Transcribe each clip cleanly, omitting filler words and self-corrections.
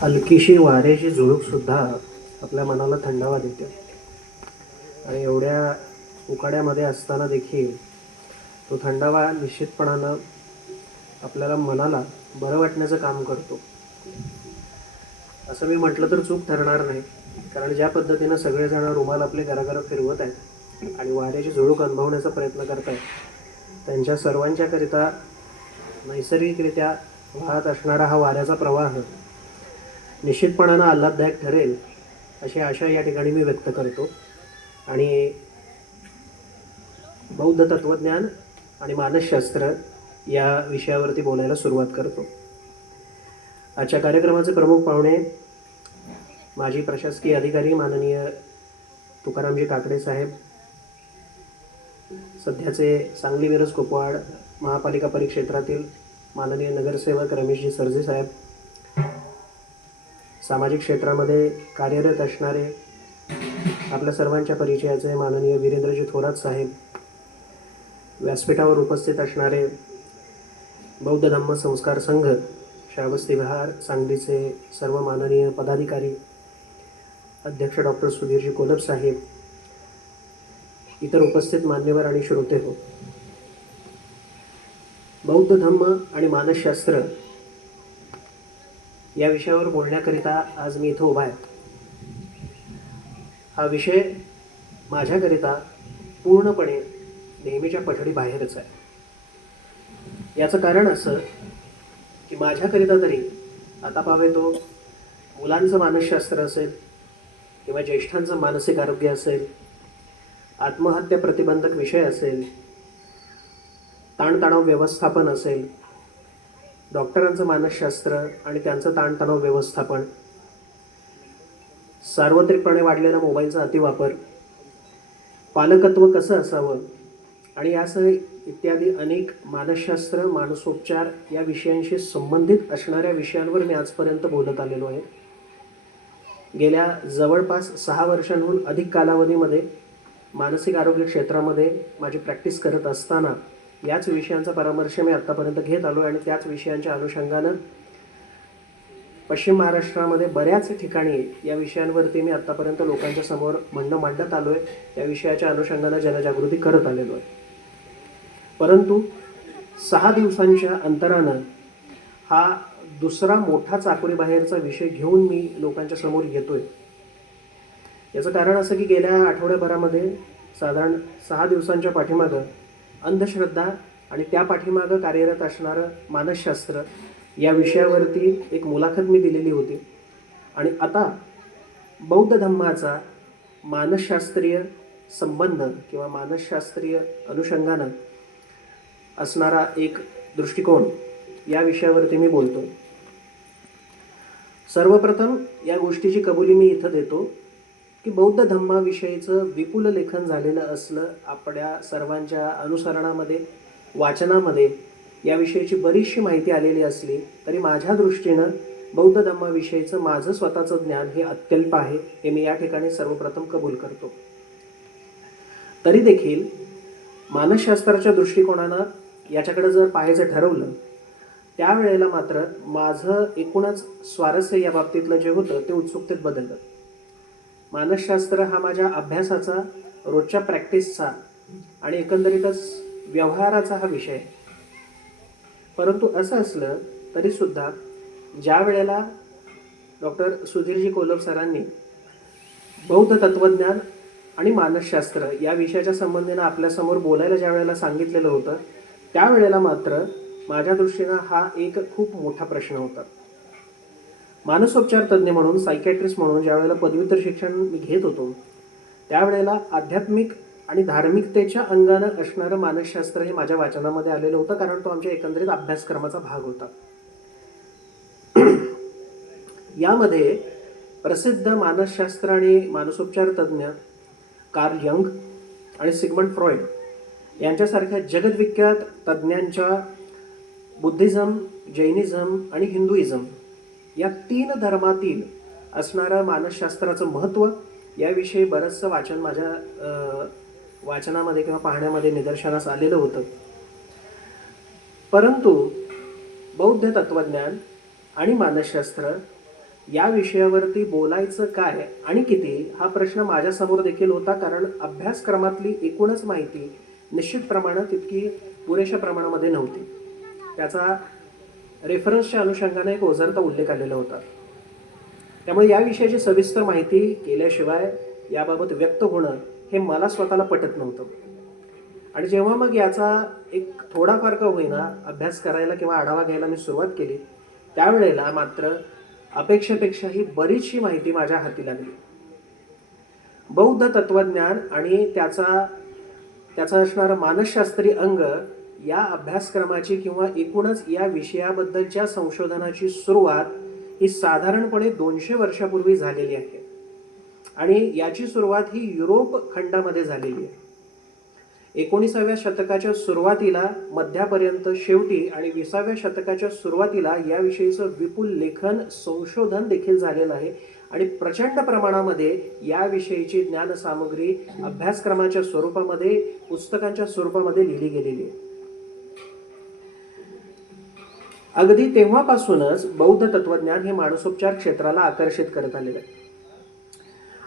हलकीशी वाऱ्याची झुळूकसुद्धा आपल्या मनाला थंडावा देते. आणि एवढ्या उकाड्यामध्ये असताना देखील तो थंडावा निश्चितपणानं आपल्याला मनाला बरं वाटण्याचं काम करतो. असं मी म्हटलं तर चूक ठरणार नाही, कारण ज्या पद्धतीनं सगळेजण रुमाल आपले घराघरं फिरवत आहेत आणि वाऱ्याची झुळूक अनुभवण्याचा प्रयत्न करत आहेत, त्यांच्या सर्वांच्याकरिता नैसर्गिकरित्या वाहत असणारा हा वाऱ्याचा प्रवाह निश्चितपणानं आल्हाददायक ठरेल अशी आशा या ठिकाणी मी व्यक्त करतो. आणि बौद्ध तत्त्वज्ञान आणि मानसशास्त्र या विषयावरती बोलायला सुरुवात करतो. आजच्या कार्यक्रमाचे प्रमुख पाहुणे माजी प्रशासकीय अधिकारी माननीय तुकारामजी काकडे साहेब, सध्याचे सांगली मिरज कुपवाड महापालिका परिक्षेत्रातील माननीय नगरसेवक रमेशजी सरजे साहेब, सामाजिक क्षेत्रामध्ये कार्यरत असणारे आपल्या सर्वांच्या परिचयाचे माननीय वीरेंद्रजी थोरात साहेब, व्यासपीठावर उपस्थित असणारे बौद्ध धम्म संस्कार संघ श्रावस्ती विहार सांगलीचे सर्व माननीय पदाधिकारी, अध्यक्ष डॉक्टर सुधीरजी कोलप साहेब, इतर उपस्थित मान्यवर आणि श्रोते हो. बौद्ध धम्म आणि मानसशास्त्र या विषयावर बोलण्याकरिता आज मी इथं उभा आहे. हा विषय माझ्याकरिता पूर्णपणे नेहमीच्या पठडी बाहेरच आहे. याचं कारण असं की माझ्याकरिता तरी आता पावे तो मुलांचं मानसशास्त्र असेल किंवा ज्येष्ठांचं मानसिक आरोग्य असेल, आत्महत्या प्रतिबंधक विषय असेल, ताणतणाव व्यवस्थापन असेल, डॉक्टरांचं मानसशास्त्र आणि त्यांचं ताणतणाव व्यवस्थापन, सार्वत्रिकपणे वाढलेला मोबाईलचा अतिवापर, पालकत्व कसं असावं आणि यासह इत्यादी अनेक मानसशास्त्र, मानसोपचार या विषयांशी संबंधित असणाऱ्या विषयांवर मी आजपर्यंत बोलत आलेलो आहे. गेल्या जवळपास 6 वर्षांहून अधिक कालावधीमध्ये मानसिक आरोग्य क्षेत्रामध्ये माझी प्रॅक्टिस करत असताना याच विषयांचा परामर्श मी आत्तापर्यंत घेत आलो आणि त्याच विषयांच्या अनुषंगानं पश्चिम महाराष्ट्रामध्ये बऱ्याच ठिकाणी या विषयांवरती मी आत्तापर्यंत लोकांच्या समोर म्हणणं मांडत आलो आहे. त्या विषयाच्या अनुषंगानं जनजागृती करत आलेलो आहे. परंतु 6 दिवसांच्या अंतरानं हा दुसरा मोठा चाकोरीबाहेरचा विषय घेऊन मी लोकांच्या समोर येतोय. याचं कारण असं की गेल्या आठवड्याभरामध्ये साधारण 6 दिवसांच्या पाठीमागं अंधश्रद्धा आणि त्या पाठीमागं कार्यरत असणारं मानसशास्त्र या विषयावरती एक मुलाखत मी दिलेली होती. आणि आता बौद्ध धम्माचा मानसशास्त्रीय संबंध किंवा मानसशास्त्रीय अनुषंगानं असणारा एक दृष्टिकोन या विषयावरती मी बोलतो. सर्वप्रथम या गोष्टीची कबुली मी इथं देतो की बौद्ध धम्माविषयीचं विपुल लेखन झालेलं असलं, आपल्या सर्वांच्या अनुसरणामध्ये, वाचनामध्ये याविषयीची बरीचशी माहिती आलेली असली तरी माझ्या दृष्टीनं बौद्ध धम्माविषयीचं माझं स्वतःचं ज्ञान हे अत्यल्प आहे, हे मी या ठिकाणी सर्वप्रथम कबूल करतो. तरी देखील मानसशास्त्राच्या दृष्टिकोनानं याच्याकडे जर पाहायचं ठरवलं त्यावेळेला मात्र माझं एकूणच स्वारस्य या बाबतीतलं जे होतं ते उत्सुकतेत बदललं. मानसशास्त्र हा माझ्या अभ्यासाचा, रोजच्या प्रॅक्टिसचा आणि एकंदरीतच व्यवहाराचा हा विषय आहे. परंतु असं असलं तरीसुद्धा ज्या वेळेला डॉक्टर सुधीरजी कोलप सरांनी बौद्ध तत्त्वज्ञान आणि मानसशास्त्र या विषयाच्या संबंधीनं आपल्यासमोर बोलायला ज्या वेळेला सांगितलेलं होतं त्यावेळेला मात्र माझ्या दृष्टीनं हा एक खूप मोठा प्रश्न होता. मानसोपचार तज्ज्ञ म्हणून, सायकॅट्रिस्ट म्हणून ज्या वेळेला पदव्युत्तर शिक्षण मी घेत होतो त्यावेळेला आध्यात्मिक आणि धार्मिकतेच्या अंगानं असणारं मानसशास्त्र हे माझ्या वाचनामध्ये आलेलं होतं, कारण तो आमच्या एकंदरीत अभ्यासक्रमाचा भाग होता. यामध्ये प्रसिद्ध मानसशास्त्र आणि मानसोपचार तज्ज्ञ कार्ल यंग आणि सिगमंड फ्रॉइड यांच्यासारख्या जगद्विख्यात तज्ज्ञांच्या बुद्धिझम, जैनिझम आणि हिंदुइझम या 3 धर्मातील असणारं मानसशास्त्राचं महत्त्व याविषयी बरंचसं वाचन माझ्या वाचनामध्ये किंवा पाहण्यामध्ये निदर्शनास आलेलं होतं. परंतु बौद्ध तत्त्वज्ञान आणि मानसशास्त्र या विषयावरती बोलायचं काय आणि किती हा प्रश्न माझ्यासमोर देखील होता, कारण अभ्यासक्रमातली एकूणच माहिती निश्चित प्रमाणात तितकी पुरेशा प्रमाणामध्ये नव्हती. त्याचा रेफरन्सच्या अनुषंगाने एक ओझरता उल्लेख आलेला होता. त्यामुळे या विषयाची सविस्तर माहिती केल्याशिवाय याबाबत व्यक्त होणं हे मला स्वतःला पटत नव्हतं. आणि जेव्हा मग याचा एक थोडाफार का होईना अभ्यास करायला किंवा आढावा घ्यायला मी सुरुवात केली, त्यावेळेला मात्र अपेक्षेपेक्षाही बरीचशी माहिती माझ्या हाती लागली. बौद्ध तत्वज्ञान आणि त्याचा असणारं मानसशास्त्री अंग या अभ्यासक्रमाची किंवा एकूणच या विषयाबद्दलच्या संशोधनाची सुरुवात ही साधारणपणे 200 वर्षापूर्वी झालेली आहे. आणि याची सुरुवात ही युरोप खंडामध्ये झालेली आहे. 19व्या शतकाच्या सुरुवातीला, मध्यापर्यंत, शेवटी आणि 20व्या शतकाच्या सुरुवातीला याविषयीचं विपुल लेखन, संशोधन देखील झालेलं आहे. आणि प्रचंड प्रमाणामध्ये याविषयीची ज्ञानसामुग्री अभ्यासक्रमाच्या स्वरूपामध्ये, पुस्तकांच्या स्वरूपामध्ये लिहिली गेलेली आहे. अगदी तेव्हापासूनच बौद्ध तत्वज्ञान हे मानसोपचार क्षेत्राला आकर्षित करत आलेलं आहे.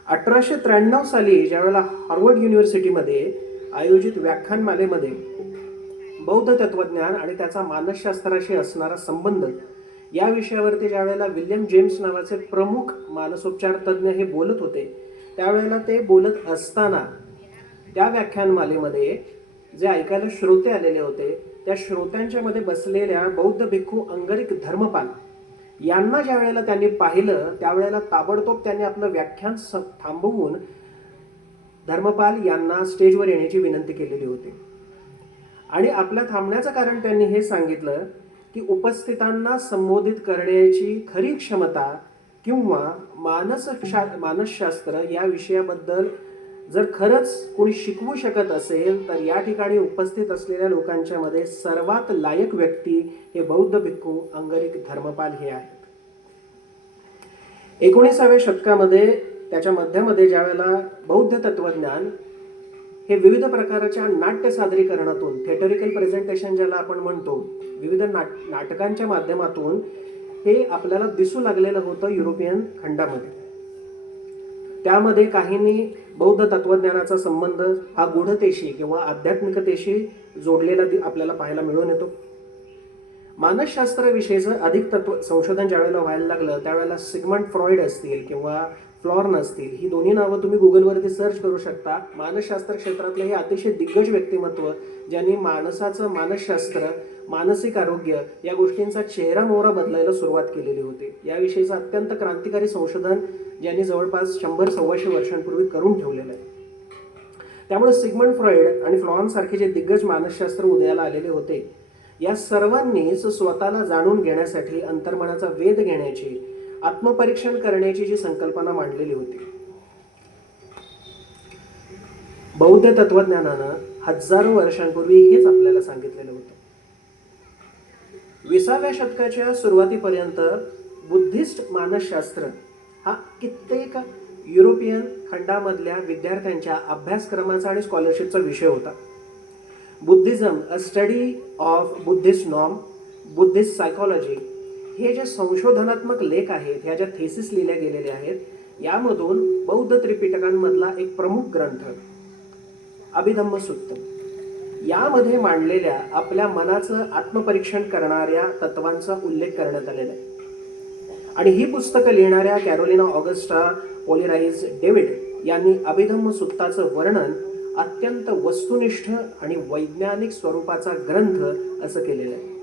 1893 साली ज्यावेळेला हार्वर्ड युनिव्हर्सिटीमध्ये आयोजित व्याख्यानमालेमध्ये बौद्ध तत्वज्ञान आणि त्याचा मानसशास्त्राशी असणारा संबंध या विषयावरती ज्यावेळेला विल्यम जेम्स नावाचे प्रमुख मानसोपचार तज्ज्ञ हे बोलत होते, त्यावेळेला ते बोलत असताना त्या व्याख्यानमालेमध्ये जे ऐकायला श्रोते आलेले होते, त्या श्रोत्यांच्या मध्ये बसलेल्या बौद्ध भिक्खू अंगरिक धर्मपाल यांना ज्या वेळेला त्यांनी पाहिलं, त्यावेळेला ताबडतोब त्यांनी आपलं व्याख्यान थांबवून धर्मपाल यांना स्टेजवर येण्याची विनंती केलेली होती. आणि आपल्या थांबण्याचं कारण त्यांनी हे सांगितलं की उपस्थितांना संबोधित करण्याची खरी क्षमता किंवा मानसशास्त्र या विषयाबद्दल जर खरंच कोणी शिकवू शकत असेल तर या ठिकाणी उपस्थित असलेल्या लोकांच्या मध्ये सर्वात लायक व्यक्ती हे बौद्ध भिक्खू अंगरिक धर्मपाल हे आहेत. 19व्या शतकामध्ये त्याच्या मध्यामध्ये ज्यावेळेला बौद्ध तत्वज्ञान हे विविध प्रकारच्या नाट्य सादरीकरणातून, थिएटरिकल प्रेझेंटेशन ज्याला आपण म्हणतो, विविध नाटकांच्या माध्यमातून हे आपल्याला दिसू लागलेलं होतं युरोपियन खंडामध्ये. त्यामध्ये काहींनी बौद्ध तत्वज्ञानाचा संबंध हा गूढतेशी किंवा आध्यात्मिकतेशी जोडलेला आपल्याला पाहायला मिळून येतो. मानसशास्त्राविषयीचं अधिक संशोधन ज्यावेळेला व्हायला लागलं, त्यावेळेला सिग्मंड फ्रॉइड असतील किंवा फ्लॉर्न असतील, ही दोन्ही नावं तुम्ही गुगलवरती सर्च करू शकता. मानसशास्त्र क्षेत्रातले हे अतिशय दिग्गज व्यक्तिमत्व ज्यांनी माणसाचं मानसशास्त्र, मानसिक आरोग्य या गोष्टींचा चेहरा मोहरा बदलायला सुरुवात केलेली होती. याविषयीचं अत्यंत क्रांतिकारी संशोधन ज्यांनी जवळपास 100-125 वर्षांपूर्वी करून ठेवलेलं आहे. त्यामुळे सिग्मंड फ्रॉइड आणि फ्लॉर्न सारखे जे दिग्गज मानसशास्त्र उदयाला आलेले होते, या सर्वांनीच स्वतःला जाणून घेण्यासाठी, अंतर्मनाचा वेध घेण्याची, आत्मपरीक्षण करण्याची जी संकल्पना मांडलेली होती. बौद्ध तत्वज्ञानानं हजारो वर्षांपूर्वी हेच आपल्याला सांगितलेलं होतं. 20व्या शतकाच्या सुरुवातीपर्यंत बुद्धिस्ट मानसशास्त्र हा कित्येक युरोपियन खंडामधल्या विद्यार्थ्यांच्या अभ्यासक्रमाचा आणि स्कॉलरशिपचा विषय होता. Buddhism, a study of Buddhist norm, Buddhist psychology, हे जे संशोधनात्मक लेख आहेत, ह्या ज्या थेसिस लिहिल्या गेलेल्या आहेत, यामधून बौद्ध त्रिपिटकांमधला एक प्रमुख ग्रंथ अभिधम्म सुत्त, यामध्ये मांडलेल्या आपल्या मनाचं आत्मपरीक्षण करणाऱ्या तत्वांचा उल्लेख करण्यात आलेला आहे. आणि ही पुस्तकं लिहिणाऱ्या कॅरोलिना ऑगस्टा पोलिराइज डेव्हिड यांनी अभिधम्म सुत्ताचं वर्णन अत्यंत वस्तुनिष्ठ आणि वैज्ञानिक स्वरूपाचा ग्रंथ असं केलेलं आहे.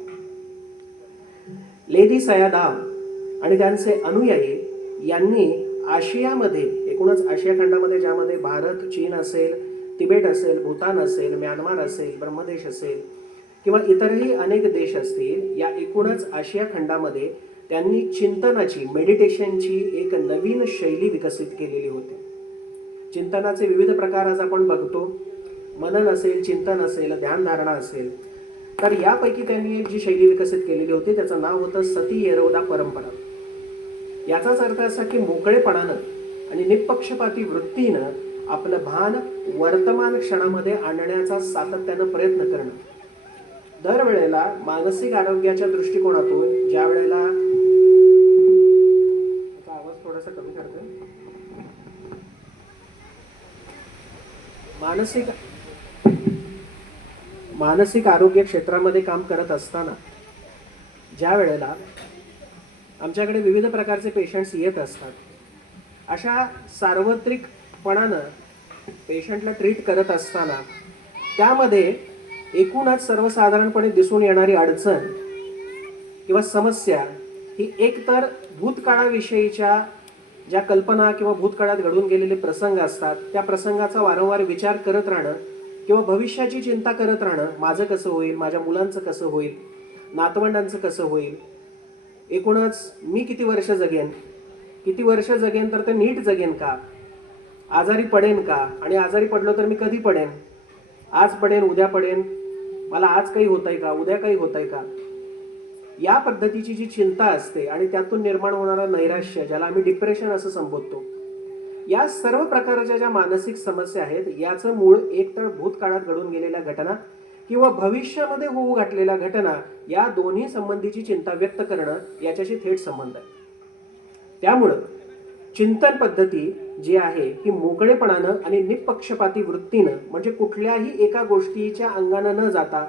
लेदी सयादाव आणि त्यांचे अनुयायी यांनी आशियामध्ये, एकूणच आशिया खंडामध्ये, ज्यामध्ये भारत, चीन असेल, तिबेट असेल, भूतान असेल, म्यानमार असेल, ब्रह्मदेश असेल किंवा इतरही अनेक देश असतील, या एकूणच आशिया खंडामध्ये त्यांनी चिंतनाची, मेडिटेशनची एक नवीन शैली विकसित केलेली होती. चिंतनाचे विविध प्रकार आज आपण बघतो. मनन असेल, चिंतन असेल, ध्यानधारणा असेल. तर यापैकी त्यांनी एक जी शैली विकसित केलेली होती त्याचं नाव होतं सती येरवडा परंपरा. याचाच अर्थ असा की मोकळेपणानं आणि निपक्षपाती वृत्तीनं आपलं भान वर्तमान क्षणामध्ये आणण्याचा सातत्यानं प्रयत्न करणं. दरवेळेला मानसिक आरोग्याच्या दृष्टिकोनातून ज्या वेळेला मानसिक आरोग्य क्षेत्रामध्ये काम करत असताना ज्या वेळेला आमच्याकडे विविध प्रकारचे पेशंट्स येत असतात, अशा सार्वत्रिकपणानं पेशंटला ट्रीट करत असताना त्यामध्ये एकूणच सर्वसाधारणपणे दिसून येणारी अडचण किंवा समस्या ही एकतर भूतकाळाविषयीच्या ज्या कल्पना किंवा भूतकाळात घडून गेलेले प्रसंग असतात त्या प्रसंगाचा वारंवार विचार करत राहणं किंवा भविष्याची चिंता करत राहणं, माझं कसं होईल, माझ्या मुलांचं कसं होईल, नातवंडांचं कसं होईल, एकूणच मी किती वर्ष जगेन तर ते नीट जगेन का, आजारी पडेन का, आणि आजारी पडलो तर मी कधी पडेन, आज पडेन उद्या पडेन, मला आज काही होतंय का, उद्या काही होतंय का, या पद्धतीची जी चिंता असते आणि त्यातून निर्माण होणारा नैराश्य, ज्याला आम्ही डिप्रेशन असं संबोधतो, या सर्व प्रकारच्या ज्या मानसिक समस्या आहेत याचं मूळ एकतर भूतकाळात घडून गेलेल्या घटना किंवा भविष्यामध्ये होऊ घातलेल्या घटना, या दोन्ही संबंधीची चिंता व्यक्त करणं याच्याशी थेट संबंध आहे. त्यामुळं चिंतन पद्धती जी आहे ही मोकळेपणानं आणि निपक्षपाती वृत्तीनं, म्हणजे कुठल्याही एका गोष्टीच्या अंगानं न जाता,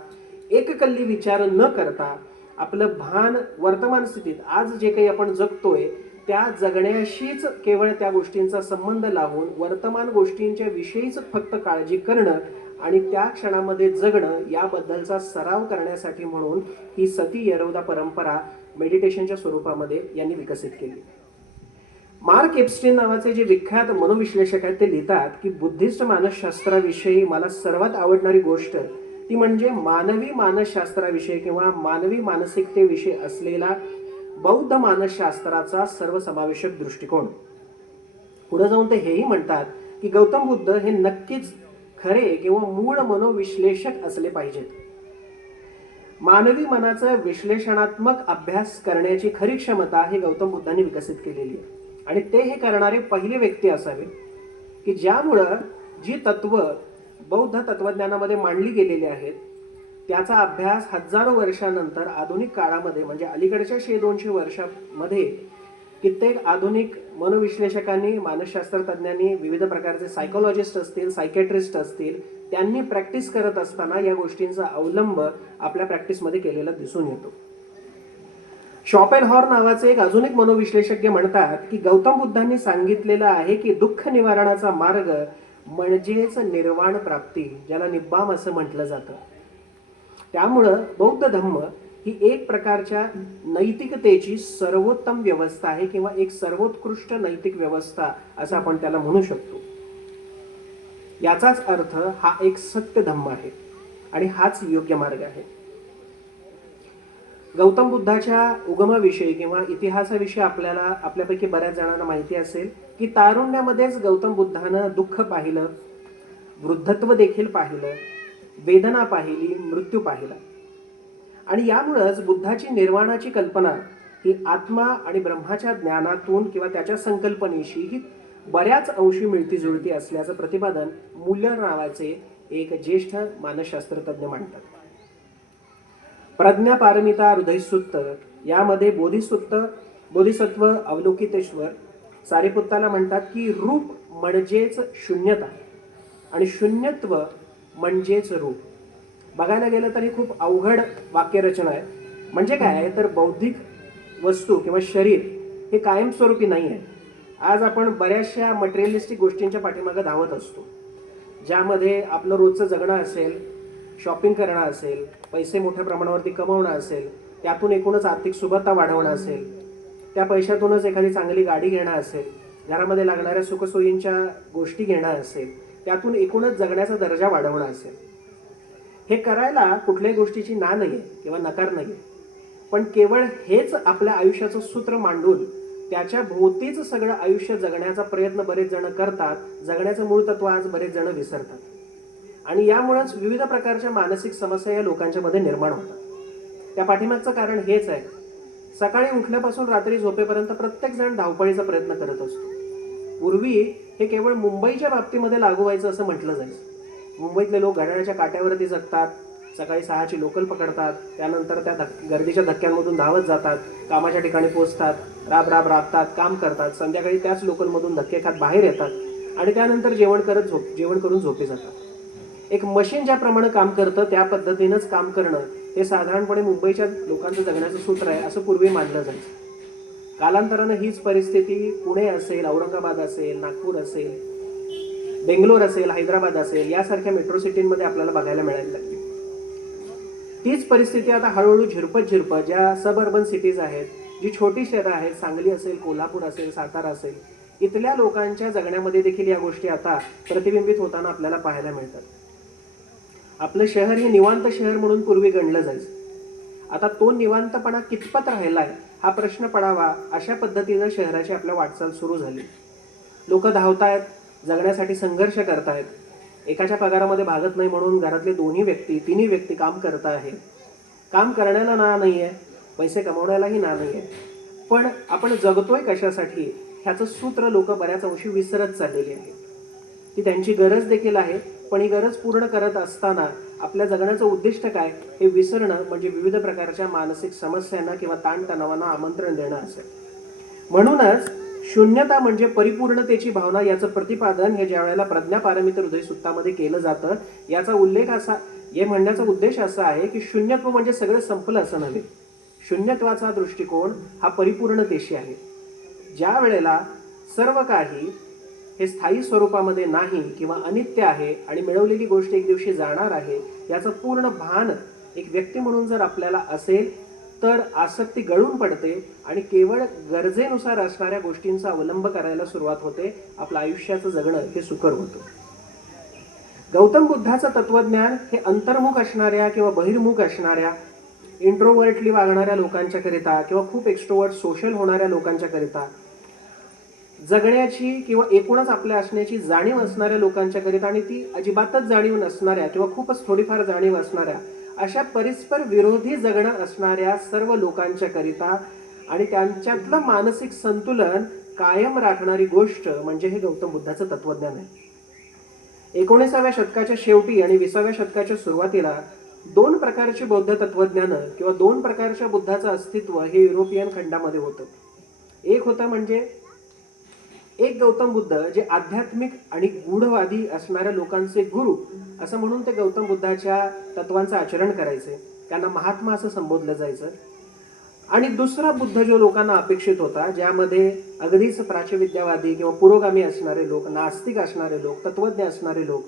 एककल्ली विचार न करता, आपलं भान वर्तमान स्थितीत आज जे काही आपण जगतोय त्या जगण्याशीच केवळ त्या गोष्टींचा संबंध लावून वर्तमान गोष्टींच्या विषयीच फक्त काळजी करणं आणि त्या क्षणामध्ये जगणं याबद्दलचा सराव करण्यासाठी म्हणून ही सती येरवडा परंपरा मेडिटेशनच्या स्वरूपामध्ये यांनी विकसित केली. मार्क एप्स्टीन नावाचे जे विख्यात मनोविश्लेषक आहेत ते लिहितात की बुद्धिस्ट मानसशास्त्राविषयी मला सर्वात आवडणारी गोष्ट ती म्हणजे मानवी मानसशास्त्राविषयी किंवा मानवी मानसिकतेविषयी असलेला बौद्ध मानसशास्त्राचा सर्वसमावेशक दृष्टिकोन. पुढे जाऊन ते हेही म्हणतात की गौतम बुद्ध हे नक्कीच खरे किंवा मूळ मनोविश्लेषक असले पाहिजेत. मानवी मनाचा विश्लेषणात्मक अभ्यास करण्याची खरी क्षमता ही गौतम बुद्धांनी विकसित केलेली आहे आणि ते हे करणारे पहिले व्यक्ती असावे की ज्यामुळं जी तत्व बौद्ध तत्वज्ञानामध्ये मांडली गेलेली आहेत त्याचा अभ्यास हजारो वर्षानंतर आधुनिक काळामध्ये, म्हणजे अलीकडच्या 100-200 वर्षामध्ये कित्येक आधुनिक मनोविश्लेषकांनी, मानसशास्त्र तज्ञांनी, विविध प्रकारचे सायकोलॉजिस्ट असतील, सायकॅट्रिस्ट असतील, त्यांनी प्रॅक्टिस करत असताना या गोष्टींचा अवलंब आपल्या प्रॅक्टिसमध्ये केलेला दिसून येतो. शॉपेनहॉर नावाचे एक अजून एक मनोविश्लेषज्ञ म्हणतात की गौतम बुद्धांनी सांगितलेलं आहे की दुःख निवारणाचा मार्ग म्हणजेच निर्वाण प्राप्ती, ज्याला निब्बाम असं म्हटलं जातं. त्यामुळं बौद्ध धम्म ही एक प्रकारच्या नैतिकतेची सर्वोत्तम व्यवस्था आहे किंवा एक सर्वोत्कृष्ट नैतिक व्यवस्था असं आपण त्याला म्हणू शकतो. याचाच अर्थ हा एक सत्य धम्म आहे आणि हाच योग्य मार्ग आहे. गौतम बुद्धाच्या उगमाविषयी किंवा इतिहासाविषयी आपल्यापैकी बऱ्याच जणांना माहिती असेल की तारुण्यामध्येच गौतम बुद्धानं दुःख पाहिलं, वृद्धत्व देखील पाहिलं, वेदना पाहिली, मृत्यू पाहिला. आणि यामुळेच बुद्धाची निर्वाणाची कल्पना ही आत्मा आणि ब्रह्माच्या ज्ञानातून किंवा त्याच्या संकल्पनेशी ही बऱ्याच अंशी मिळती जुळती असल्याचं प्रतिपादन मुल्लर नावाचे एक ज्येष्ठ मानसशास्त्रज्ञ मांडतात. प्रज्ञापारमिता हृदयसूक्त यामध्ये बोधिसत्व अवलोकितेश्वर सारिपुत्ताला म्हणतात की रूप म्हणजेच शून्यता आणि शून्यत्व म्हणजेच रूप. बघायला गेलं तरी खूप अवघड वाक्यरचना आहे. म्हणजे काय तर बौद्धिक वस्तू किंवा शरीर हे कायमस्वरूपी नाही आहे. आज आपण बऱ्याचशा मटेरियलिस्टिक गोष्टींच्या पाठीमागे धावत असतो, ज्यामध्ये आपलं रोजचं जगणं असेल, शॉपिंग करणं असेल, पैसे मोठ्या प्रमाणावरती कमवणं असेल, त्यातून एकूणच आर्थिक सुबत्ता वाढवणं असेल, त्या पैशातूनच एखादी चांगली गाडी घेणं असेल, घरामध्ये लागणाऱ्या सुखसोयींच्या गोष्टी घेणं असेल, त्यातून एकूणच जगण्याचा दर्जा वाढवणं असेल. हे करायला कुठल्याही गोष्टीची ना नाही किंवा नकार नाही, पण केवळ हेच आपल्या आयुष्याचं सूत्र मांडून त्याच्या भोवतीच सगळं आयुष्य जगण्याचा प्रयत्न बरेच जण करतात. जगण्याचं मूळ तत्व आज बरेच जण विसरतात आणि यामुळेच विविध प्रकारच्या मानसिक समस्या या लोकांच्या मध्ये निर्माण होतात. त्या पाठीमागचं कारण हेच आहे. सकाळी उठल्यापासून रात्री झोपेपर्यंत प्रत्येक जण धावपळीचा प्रयत्न करत असतो. पूर्वी हे केवळ मुंबईच्या बाबतीमध्ये लागू व्हायचं असं म्हटलं जायचं. मुंबईतले लोक घड्याळाच्या काट्यावरती जगतात, सकाळी 6ची लोकल पकडतात, त्यानंतर त्या गर्दीच्या धक्क्यांमधून धावत जातात, कामाच्या ठिकाणी पोहोचतात, राबतात, काम करतात, संध्याकाळी त्याच लोकलमधून धक्के खात बाहेर येतात आणि त्यानंतर जेवण करून झोपे जातात. एक मशीन ज्याप्रमाणे काम करतं त्या पद्धतीनंच काम करणं हे साधारणपणे मुंबईच्या लोकांचं जगण्याचं सूत्र आहे असं पूर्वी मानलं जायचं. कालांतरानं हीच परिस्थिती पुणे असेल, औरंगाबाद असेल, नागपूर असेल, बेंगलोर असेल, हैदराबाद असेल यासारख्या मेट्रो सिटींमध्ये आपल्याला बघायला मिळायला लागली. तीच परिस्थिती आता हळूहळू झिरपत ज्या सब अर्बन सिटीज आहेत, जी छोटी शहरं आहेत, सांगली असेल, कोल्हापूर असेल, सातारा असेल, इथल्या लोकांच्या जगण्यामध्ये देखील या गोष्टी आता प्रतिबिंबित होताना आपल्याला पाहायला मिळतात. आपलं शहर हे निवांत शहर म्हणून पूर्वी गणलं जायचं. आता तो निवांतपणा कितपत राहिलाय हा प्रश्न पडावा अशा पद्धतीनं शहराची आपल्या वाटचाल सुरू झाली. लोक धावतायत, जगण्यासाठी संघर्ष करतायत. एकाच्या पगारामध्ये भागत नाही म्हणून घरातले तिन्ही व्यक्ती काम करत आहेत. काम करण्याला ना नाही आहे, पैसे कमवण्यालाही ना नाही आहे. पण आपण जगतोय कशासाठी ह्याचं सूत्र लोक बऱ्याच अंशी विसरत चाललेली आहे. ती त्यांची गरज देखील आहे, पण ही गरज पूर्ण करत असताना आपल्या जगण्याचं उद्दिष्ट काय हे विसरणं म्हणजे विविध प्रकारच्या मानसिक समस्यांना किंवा ताणतणावांना आमंत्रण देणं असेल. म्हणूनच शून्यता म्हणजे परिपूर्णतेची भावना याचं प्रतिपादन हे ज्या वेळेला प्रज्ञापारमित हृदय सुत्तामध्ये केलं जातं याचा उल्लेख असा, हे म्हणण्याचा उद्देश असा आहे की शून्यत्व म्हणजे सगळं संपलं असं नव्हे. शून्यत्वाचा दृष्टिकोन हा परिपूर्णतेशी आहे. ज्या वेळेला सर्व काही हे स्थायी स्वरूपामध्ये नाही किंवा अनित्य आहे आणि मिळवलेली गोष्ट एक दिवशी जाणार आहे याचं पूर्ण भान एक व्यक्ती म्हणून जर आपल्याला असेल तर आसक्ती गळून पडते आणि केवळ गरजेनुसार असणाऱ्या गोष्टींचा अवलंब करायला सुरुवात होते. आपलं आयुष्याचं जगणं हे सुकर होतं. गौतम बुद्धाचं तत्वज्ञान हे अंतर्मुख असणाऱ्या किंवा बहिर्मुख असणाऱ्या, इंट्रोवर्टली वागणाऱ्या लोकांच्या करिता किंवा खूप एक्स्ट्रोवर्ट सोशल होणाऱ्या लोकांच्या करिता, जगण्याची किंवा एकूणच आपल्या असण्याची जाणीव असणाऱ्या लोकांच्या करिता आणि ती अजिबातच जाणीव नसणाऱ्या किंवा खूपच थोडीफार जाणीव असणाऱ्या अशा परस्पर विरोधी जगणं असणाऱ्या सर्व लोकांच्या करिता आणि त्यांच्यातलं मानसिक संतुलन कायम राखणारी गोष्ट म्हणजे हे गौतम बुद्धाचं तत्वज्ञान आहे. 19व्या शतकाच्या शेवटी आणि 20व्या शतकाच्या सुरुवातीला दोन प्रकारची बौद्ध तत्वज्ञानं किंवा दोन प्रकारच्या बुद्धाचं अस्तित्व हे युरोपियन खंडामध्ये होतं. एक होतं म्हणजे एक गौतम बुद्ध जे आध्यात्मिक आणि गूढवादी असणाऱ्या लोकांचे गुरु असं म्हणून ते गौतम बुद्धाच्या तत्वांचं आचरण करायचे, त्यांना महात्मा असं संबोधलं जायचं. आणि दुसरा बुद्ध जो लोकांना अपेक्षित होता, ज्यामध्ये अगदीच प्राच्यविद्यावादी किंवा पुरोगामी असणारे लोक, नास्तिक असणारे लोक, तत्वज्ञ असणारे लोक,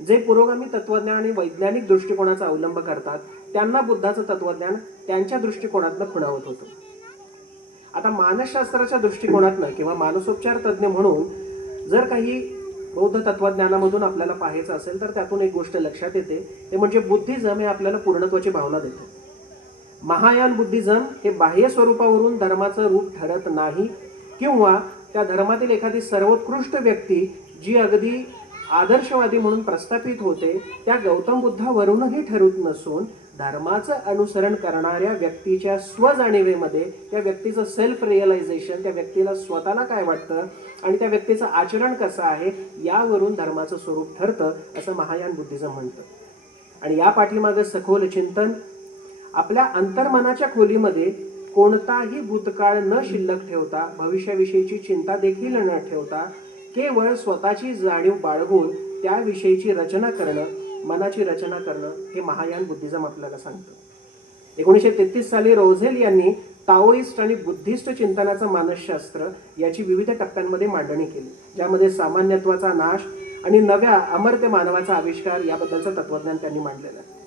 जे पुरोगामी तत्वज्ञान आणि वैज्ञानिक दृष्टिकोनाचा अवलंब करतात, त्यांना बुद्धाचं तत्वज्ञान त्यांच्या दृष्टिकोनातनं खुणावत होतं. आता मानसशास्त्राच्या दृष्टिकोनातनं किंवा मानसोपचार तज्ज्ञ म्हणून जर काही बौद्ध तत्वज्ञानामधून आपल्याला पाहायचं असेल तर त्यातून एक गोष्ट लक्षात येते, ते म्हणजे बुद्धिझम हे आपल्याला पूर्णत्वाची भावना देते. महायान बुद्धिझम हे बाह्य स्वरूपावरून धर्माचं रूप ठरत नाही किंवा त्या धर्मातील एखादी सर्वोत्कृष्ट व्यक्ती जी अगदी आदर्शवादी म्हणून प्रस्थापित होते त्या गौतम बुद्धावरूनही ठरत नसून धर्माचं अनुसरण करणाऱ्या व्यक्तीच्या स्वजाणीवेमध्ये त्या व्यक्तीचं सेल्फ रिअलायझेशन, त्या व्यक्तीला स्वतःला काय वाटतं आणि त्या व्यक्तीचं आचरण कसं आहे यावरून धर्माचं स्वरूप ठरतं असं महायान बुद्धिझम म्हणतं. आणि या पाठीमागं सखोल चिंतन, आपल्या अंतर्मनाच्या खोलीमध्ये कोणताही भूतकाळ न शिल्लक ठेवता, भविष्याविषयीची चिंता देखील न ठेवता, केवळ स्वतःची जाणीव बाळगून त्याविषयीची रचना करणं, मनाची रचना करणं हे महायान बुद्धिझम आपल्याला सांगतं. 1933 साली रोझेल यांनी ताओइस्ट आणि बुद्धिस्ट चिंतनाचं मानसशास्त्र याची विविध टप्प्यांमध्ये मांडणी केली, ज्यामध्ये सामान्यत्वाचा नाश आणि नव्या अमर्त्य मानवाचा आविष्कार याबद्दलचं तत्वज्ञान त्यांनी मांडलेलं आहे.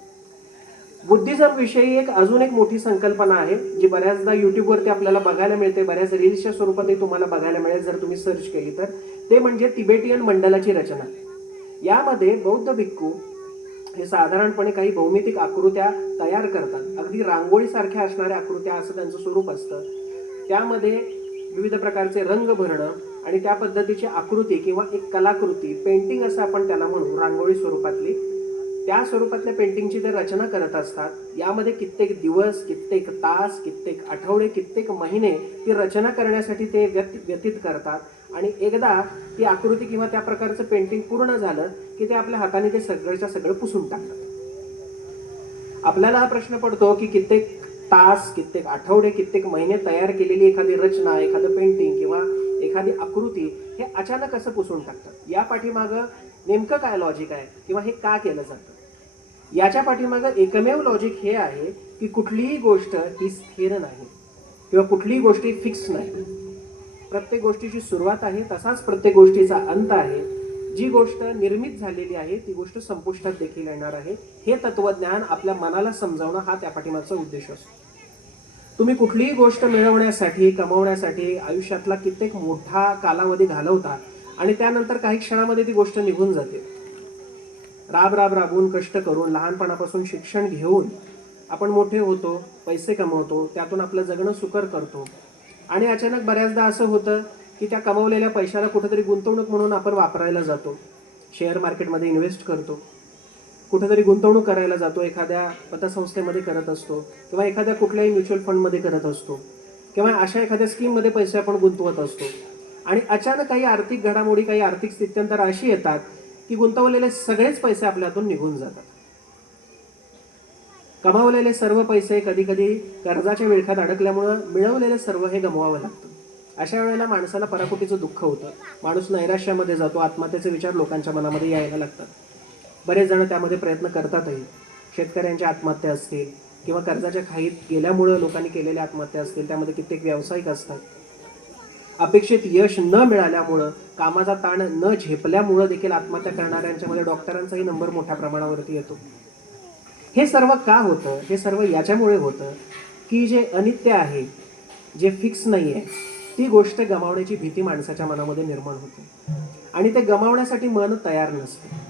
बुद्धिझम विषयी अजून एक मोठी संकल्पना आहे जी बऱ्याचदा युट्यूबवरती आपल्याला बघायला मिळते, बऱ्याच रील्सच्या स्वरूपातही तुम्हाला बघायला मिळेल जर तुम्ही सर्च केली तर. ते म्हणजे तिबेटियन मंडलाची रचना. यामध्ये बौद्ध भिक्खू हे साधारणपणे काही भौमितिक आकृत्या तयार करतात, अगदी रांगोळीसारख्या असणाऱ्या आकृत्या असं त्यांचं स्वरूप असतं. त्यामध्ये विविध प्रकारचे रंग भरणं आणि त्या पद्धतीची आकृती किंवा एक कलाकृती, पेंटिंग असं आपण त्याला म्हणू, रांगोळी स्वरूपातली, त्या स्वरूपातल्या पेंटिंगची ते रचना करत असतात. यामध्ये कित्येक दिवस, कित्येक तास, कित्येक आठवडे, कित्येक महिने ती रचना करण्यासाठी ते व्यतीत करतात. आणि एकदा ती आकृती किंवा त्या प्रकारचं पेंटिंग पूर्ण झालं की ते आपल्या हाताने ते सगळंच्या सगळं पुसून टाकतात. आपल्याला हा प्रश्न पडतो की कित्येक तास, कित्येक आठवडे, कित्येक महिने तयार केलेली एखादी रचना, एखादं पेंटिंग किंवा एखादी आकृती हे अचानक कसं पुसून टाकतात. या पाठीमागं नेमकं काय लॉजिक आहे किंवा हे का केलं जातं? याच्या पाठीमागं एकमेव लॉजिक हे आहे की कुठलीही गोष्ट ही स्थिर नाही किंवा कुठलीही गोष्ट ही फिक्स नाही. प्रत्येक गोष्टीची सुरुवात आहे, तसाच प्रत्येक गोष्टीचा अंत आहे. जी गोष्ट निर्मित झालेली आहे ती गोष्ट संपुष्टात देखील येणार आहे. हे तत्वज्ञान आपल्या मनाला समजावणं हा त्या पाठीमागचा उद्देश असतो. तुम्ही कुठलीही गोष्ट मिळवण्यासाठी, कमवण्यासाठी आयुष्यातला कित्येक मोठा कालावधी घालवता आणि त्यानंतर काही क्षणामध्ये ती गोष्ट निघून जाते. राबून कष्ट करून लहानपणापासून शिक्षण घेऊन आपण मोठे होतो, पैसे कमवतो, त्यातून आपलं जगणं सुकर करतो आणि अचानक बऱ्याचदा असं होतं की त्या कमवलेल्या पैशाला कुठेतरी गुंतवणूक म्हणून आपण वापरायला जातो. शेअर मार्केटमध्ये इन्व्हेस्ट करतो, कुठेतरी गुंतवणूक करायला जातो, एखाद्या पतसंस्थेमध्ये करत असतो किंवा एखाद्या कुठल्याही म्युच्युअल फंडमध्ये करत असतो किंवा अशा एखाद्या स्कीममध्ये पैसे आपण गुंतवत असतो आणि अचानक काही आर्थिक घडामोडी, काही आर्थिक स्थित्यंतर अशी येतात की गुंतवलेले सगळेच पैसे आपल्या हातून निघून जातात. कमावलेले सर्व पैसे कधी कधी कर्जाच्या विळख्यात अडकल्यामुळं मिळवलेले सर्व हे गमवावं लागतं. अशा वेळेला माणसाला पराकोटीचं दुःख होतं. माणूस नैराश्यामध्ये जातो, आत्महत्येचे विचार लोकांच्या मनामध्ये यायला लागतात. बरेच जण त्यामध्ये प्रयत्न करतातही. शेतकऱ्यांच्या आत्महत्या असतील किंवा कर्जाच्या खाईत गेल्यामुळं लोकांनी केलेल्या आत्महत्या असतील, त्यामध्ये कित्येक व्यावसायिक असतात. अपेक्षित यश न मिळाल्यामुळं, कामाचा ताण न झेपल्यामुळं देखील आत्महत्या करणाऱ्यांच्यामध्ये डॉक्टरांचाही नंबर मोठ्या प्रमाणावरती येतो. हे सर्व का होतं? हे सर्व याच्यामुळे होतं की जे अनित्य आहे, जे फिक्स नाही आहे, ती गोष्ट गमावण्याची भीती माणसाच्या मनामध्ये निर्माण होते आणि ते गमावण्यासाठी मन तयार नसते.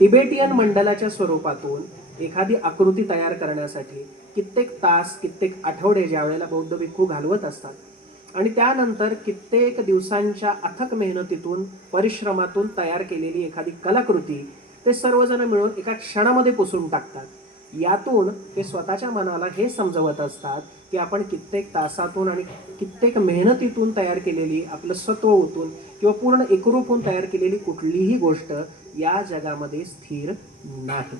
तिबेटियन मंडलाच्या स्वरूपातून एखादी आकृती तयार करण्यासाठी कित्येक तास, कित्येक आठवडे ज्या वेळेला बौद्ध भिक्खू घालवत असतात आणि त्यानंतर कित्येक दिवसांच्या अथक मेहनतीतून, परिश्रमातून तयार केलेली एखादी कलाकृती ते सर्वजण मिळून एका क्षणामध्ये पुसून टाकतात. यातून ते स्वतःच्या मनाला हे समजवत असतात की आपण कित्येक तासातून आणि कित्येक मेहनतीतून तयार केलेली, आपलं सत्व ओतून किंवा पूर्ण एकरूप होऊन तयार केलेली कुठलीही गोष्ट या जगामध्ये स्थिर नाही.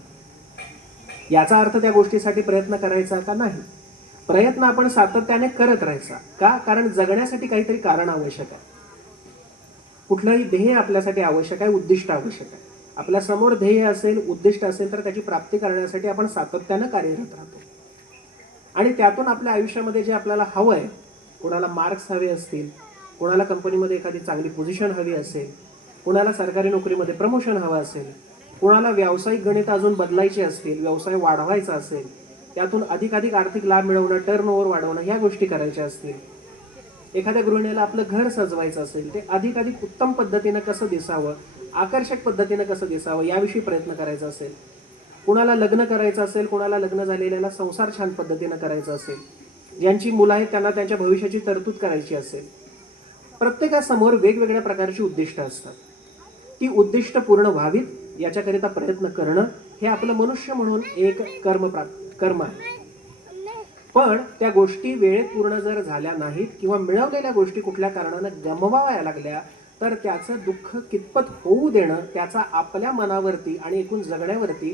याचा अर्थ त्या गोष्टीसाठी प्रयत्न करायचा का? नाही. प्रयत्न आपण सातत्याने करत राहायचा. का? कारण जगण्यासाठी काहीतरी कारण आवश्यक आहे. कुठलंही ध्येय आपल्यासाठी आवश्यक आहे, उद्दिष्ट आवश्यक आहे. आपल्या समोर ध्येय असेल, उद्दिष्ट असेल तर त्याची प्राप्ती करण्यासाठी आपण सातत्यानं कार्यरत राहतो आणि त्यातून आपल्या आयुष्यामध्ये जे आपल्याला हवं आहे, कोणाला मार्क्स हवे असतील, कोणाला कंपनीमध्ये एखादी चांगली पोझिशन हवी असेल, कोणाला सरकारी नोकरीमध्ये प्रमोशन हवं असेल, कोणाला व्यावसायिक गणित अजून बदलायचे असतील, व्यवसाय वाढवायचा असेल, त्यातून अधिकाधिक आर्थिक लाभ मिळवणं, टर्नओव्हर वाढवणं, ह्या गोष्टी करायच्या असतील, एखाद्या गृहिणीला आपलं घर सजवायचं असेल, ते अधिकाधिक उत्तम पद्धतीनं कसं दिसावं, आकर्षक पद्धतीनं कसं दिसावं याविषयी प्रयत्न करायचा असेल, कुणाला लग्न करायचं असेल, कुणाला लग्न झालेल्याला संसार छान पद्धतीनं करायचा असेल, ज्यांची मुलं आहेत त्यांना त्यांच्या भविष्याची तरतूद करायची असेल, प्रत्येकासमोर वेगवेगळ्या प्रकारची उद्दिष्ट असतात. ती उद्दिष्ट पूर्ण व्हावीत याच्याकरिता प्रयत्न करणं हे आपलं मनुष्य म्हणून एक कर्म आहे. पण त्या गोष्टी वेळेत पूर्ण जर झाल्या नाहीत किंवा मिळवलेल्या गोष्टी कुठल्या कारणानं गमवाव्या लागल्या तर त्याचं दुःख कितपत होऊ देणं, त्याचा आपल्या मनावरती आणि एकूण जगण्यावरती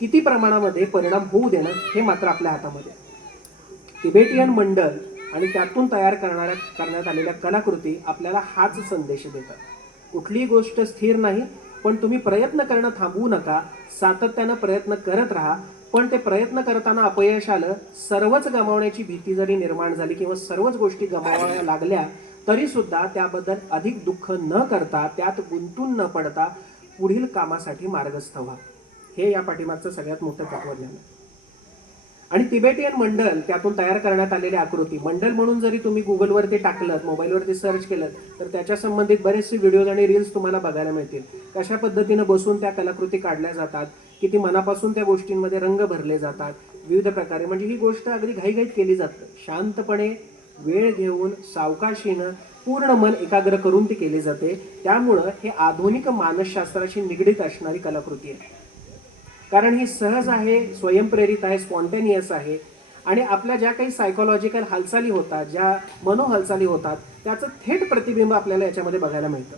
किती प्रमाणामध्ये परिणाम होऊ देणं हे मात्र आपल्या हातामध्ये. तिबेटियन मंडल आणि त्यातून करण्यात आलेल्या कलाकृती आपल्याला हाच संदेश देतात. कुठलीही गोष्ट स्थिर नाही, पण तुम्ही प्रयत्न करणं थांबवू नका. सातत्यानं प्रयत्न करत राहा. पण ते प्रयत्न करताना अपयश आलं, सर्वच गमावण्याची भीती जरी निर्माण झाली किंवा सर्वच गोष्टी गमावाव्या लागल्या तरी सुद्धा त्याबद्दल अधिक दुःख न करता, त्यात गुंतून न पडता पुढील कामासाठी मार्गस्थ व्हा. हे या पाठीमागचं सगळ्यात मोठं तत्वज्ञान आहे. आणि तिबेटियन मंडल, त्यातून तयार करण्यात आलेली आकृती, मंडल म्हणून जरी तुम्ही गुगलवरती टाकलं, मोबाईलवरती सर्च केलं तर त्याच्या संबंधित बरेचसे व्हिडिओज आणि रील्स तुम्हाला बघायला मिळतील. कशा पद्धतीनं बसून त्या कलाकृती काढल्या जातात, किती मनापासून त्या गोष्टींमध्ये रंग भरले जातात, विविध प्रकारे. म्हणजे ही गोष्ट अगदी घाईघाईत केली जाते. शांतपणे, वेळ घेऊन, सावकाशीनं, पूर्ण मन एकाग्र करून ती केली जाते. त्यामुळं हे आधुनिक मानसशास्त्राशी निगडीत असणारी कलाकृती आहे. कारण ही सहज आहे, स्वयंप्रेरित आहे, स्पॉन्टेनियस आहे आणि आपल्या ज्या काही सायकोलॉजिकल हालचाली होतात, ज्या मनोहालचाली होतात, त्याचं थेट प्रतिबिंब आपल्याला याच्यामध्ये बघायला मिळतं.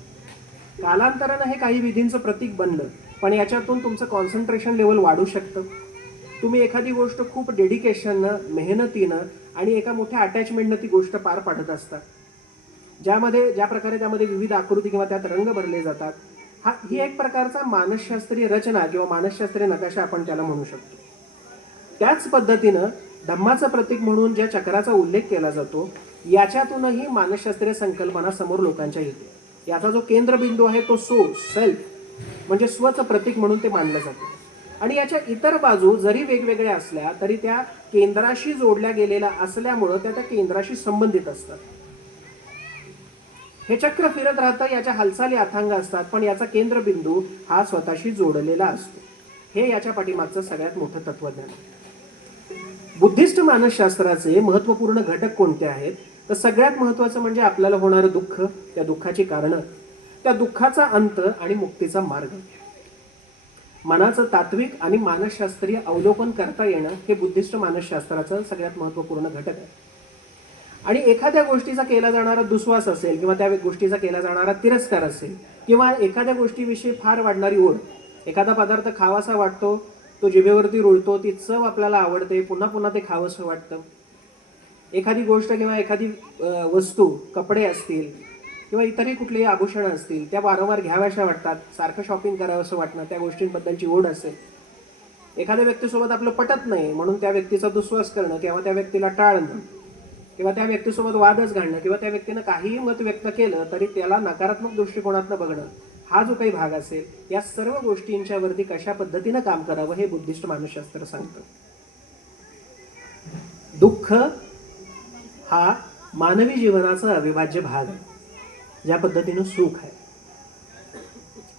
कालांतरानं हे काही विधींचं प्रतीक बनलं, पण याच्यातून तुमचं कॉन्सन्ट्रेशन लेवल वाढू शकतं. तुम्ही एखादी गोष्ट खूप डेडिकेशननं, मेहनतीनं आणि एका मोठ्या अटॅचमेंटनं ती गोष्ट पार पाडत असता, ज्या प्रकारे त्यामध्ये विविध आकृती किंवा त्यात रंग भरले जातात, ही एक प्रकारचा मानसशास्त्रीय रचना किंवा मानसशास्त्रीय नकाशा आपण त्याला म्हणू शकतो. त्याच पद्धतीनं धम्माचं प्रतीक म्हणून ज्या चक्राचा उल्लेख केला जातो याच्यातूनही मानसशास्त्रीय संकल्पना समोर लोकांच्या येते. याचा जो केंद्रबिंदू आहे तो सेल्फ म्हणजे स्वचं प्रतीक म्हणून ते मानलं जातं. आणि याच्या इतर बाजू जरी वेगवेगळ्या असल्या तरी त्या केंद्राशी जोडल्या गेलेल्या असल्यामुळं त्या केंद्राशी संबंधित असतात. हे चक्र फिरत राहतं, याच्या हालचाली अथांग असतात, पण याचा केंद्रबिंदू हा स्वतःशी जोडलेला असतो. हे याच्या पाठीमागचं सगळ्यात मोठं तत्वज्ञान. बुद्धिस्ट मानसशास्त्राचे महत्त्वपूर्ण घटक कोणते आहेत तर सगळ्यात महत्त्वाचं म्हणजे आपल्याला होणारं दुःख, त्या दुःखाची कारणं, त्या दुःखाचा अंत आणि मुक्तीचा मार्ग. मनाचं तात्विक आणि मानसशास्त्रीय अवलोकन करता येणं हे बुद्धिस्ट मानसशास्त्राचं सगळ्यात महत्त्वपूर्ण घटक आहे. आणि एखाद्या गोष्टीचा केला जाणारा दुस्वास असेल किंवा त्या गोष्टीचा केला जाणारा तिरस्कार असेल किंवा एखाद्या गोष्टीविषयी फार वाढणारी ओढ, एखादा पदार्थ खावासा वाटतो, तो जिभेवरती रुळतो, ती चव आपल्याला आवडते, पुन्हा पुन्हा ते खावंसं वाटतं. एखादी गोष्ट किंवा एखादी वस्तू, कपडे असतील किंवा इतरही कुठलीही आभूषणं असतील त्या वारंवार घ्याव्याशा वाटतात, सारखं शॉपिंग करावं असं वाटणं, त्या गोष्टींबद्दलची ओढ असेल. एखाद्या व्यक्तीसोबत आपलं पटत नाही म्हणून त्या व्यक्तीचा दुस्वास करणं किंवा त्या व्यक्तीला टाळणं किंवा त्या व्यक्तीसोबत वादच घालणं किंवा त्या व्यक्तीनं काहीही मत व्यक्त केलं तरी त्याला नकारात्मक दृष्टिकोनातनं बघणं, हा जो काही भाग असेल या सर्व गोष्टींच्या वरती कशा पद्धतीनं काम करावं हे बुद्धिस्ट मानसशास्त्र सांगतं. दुःख हा मानवी जीवनाचा अविभाज्य भाग आहे. ज्या पद्धतीनं सुख आहे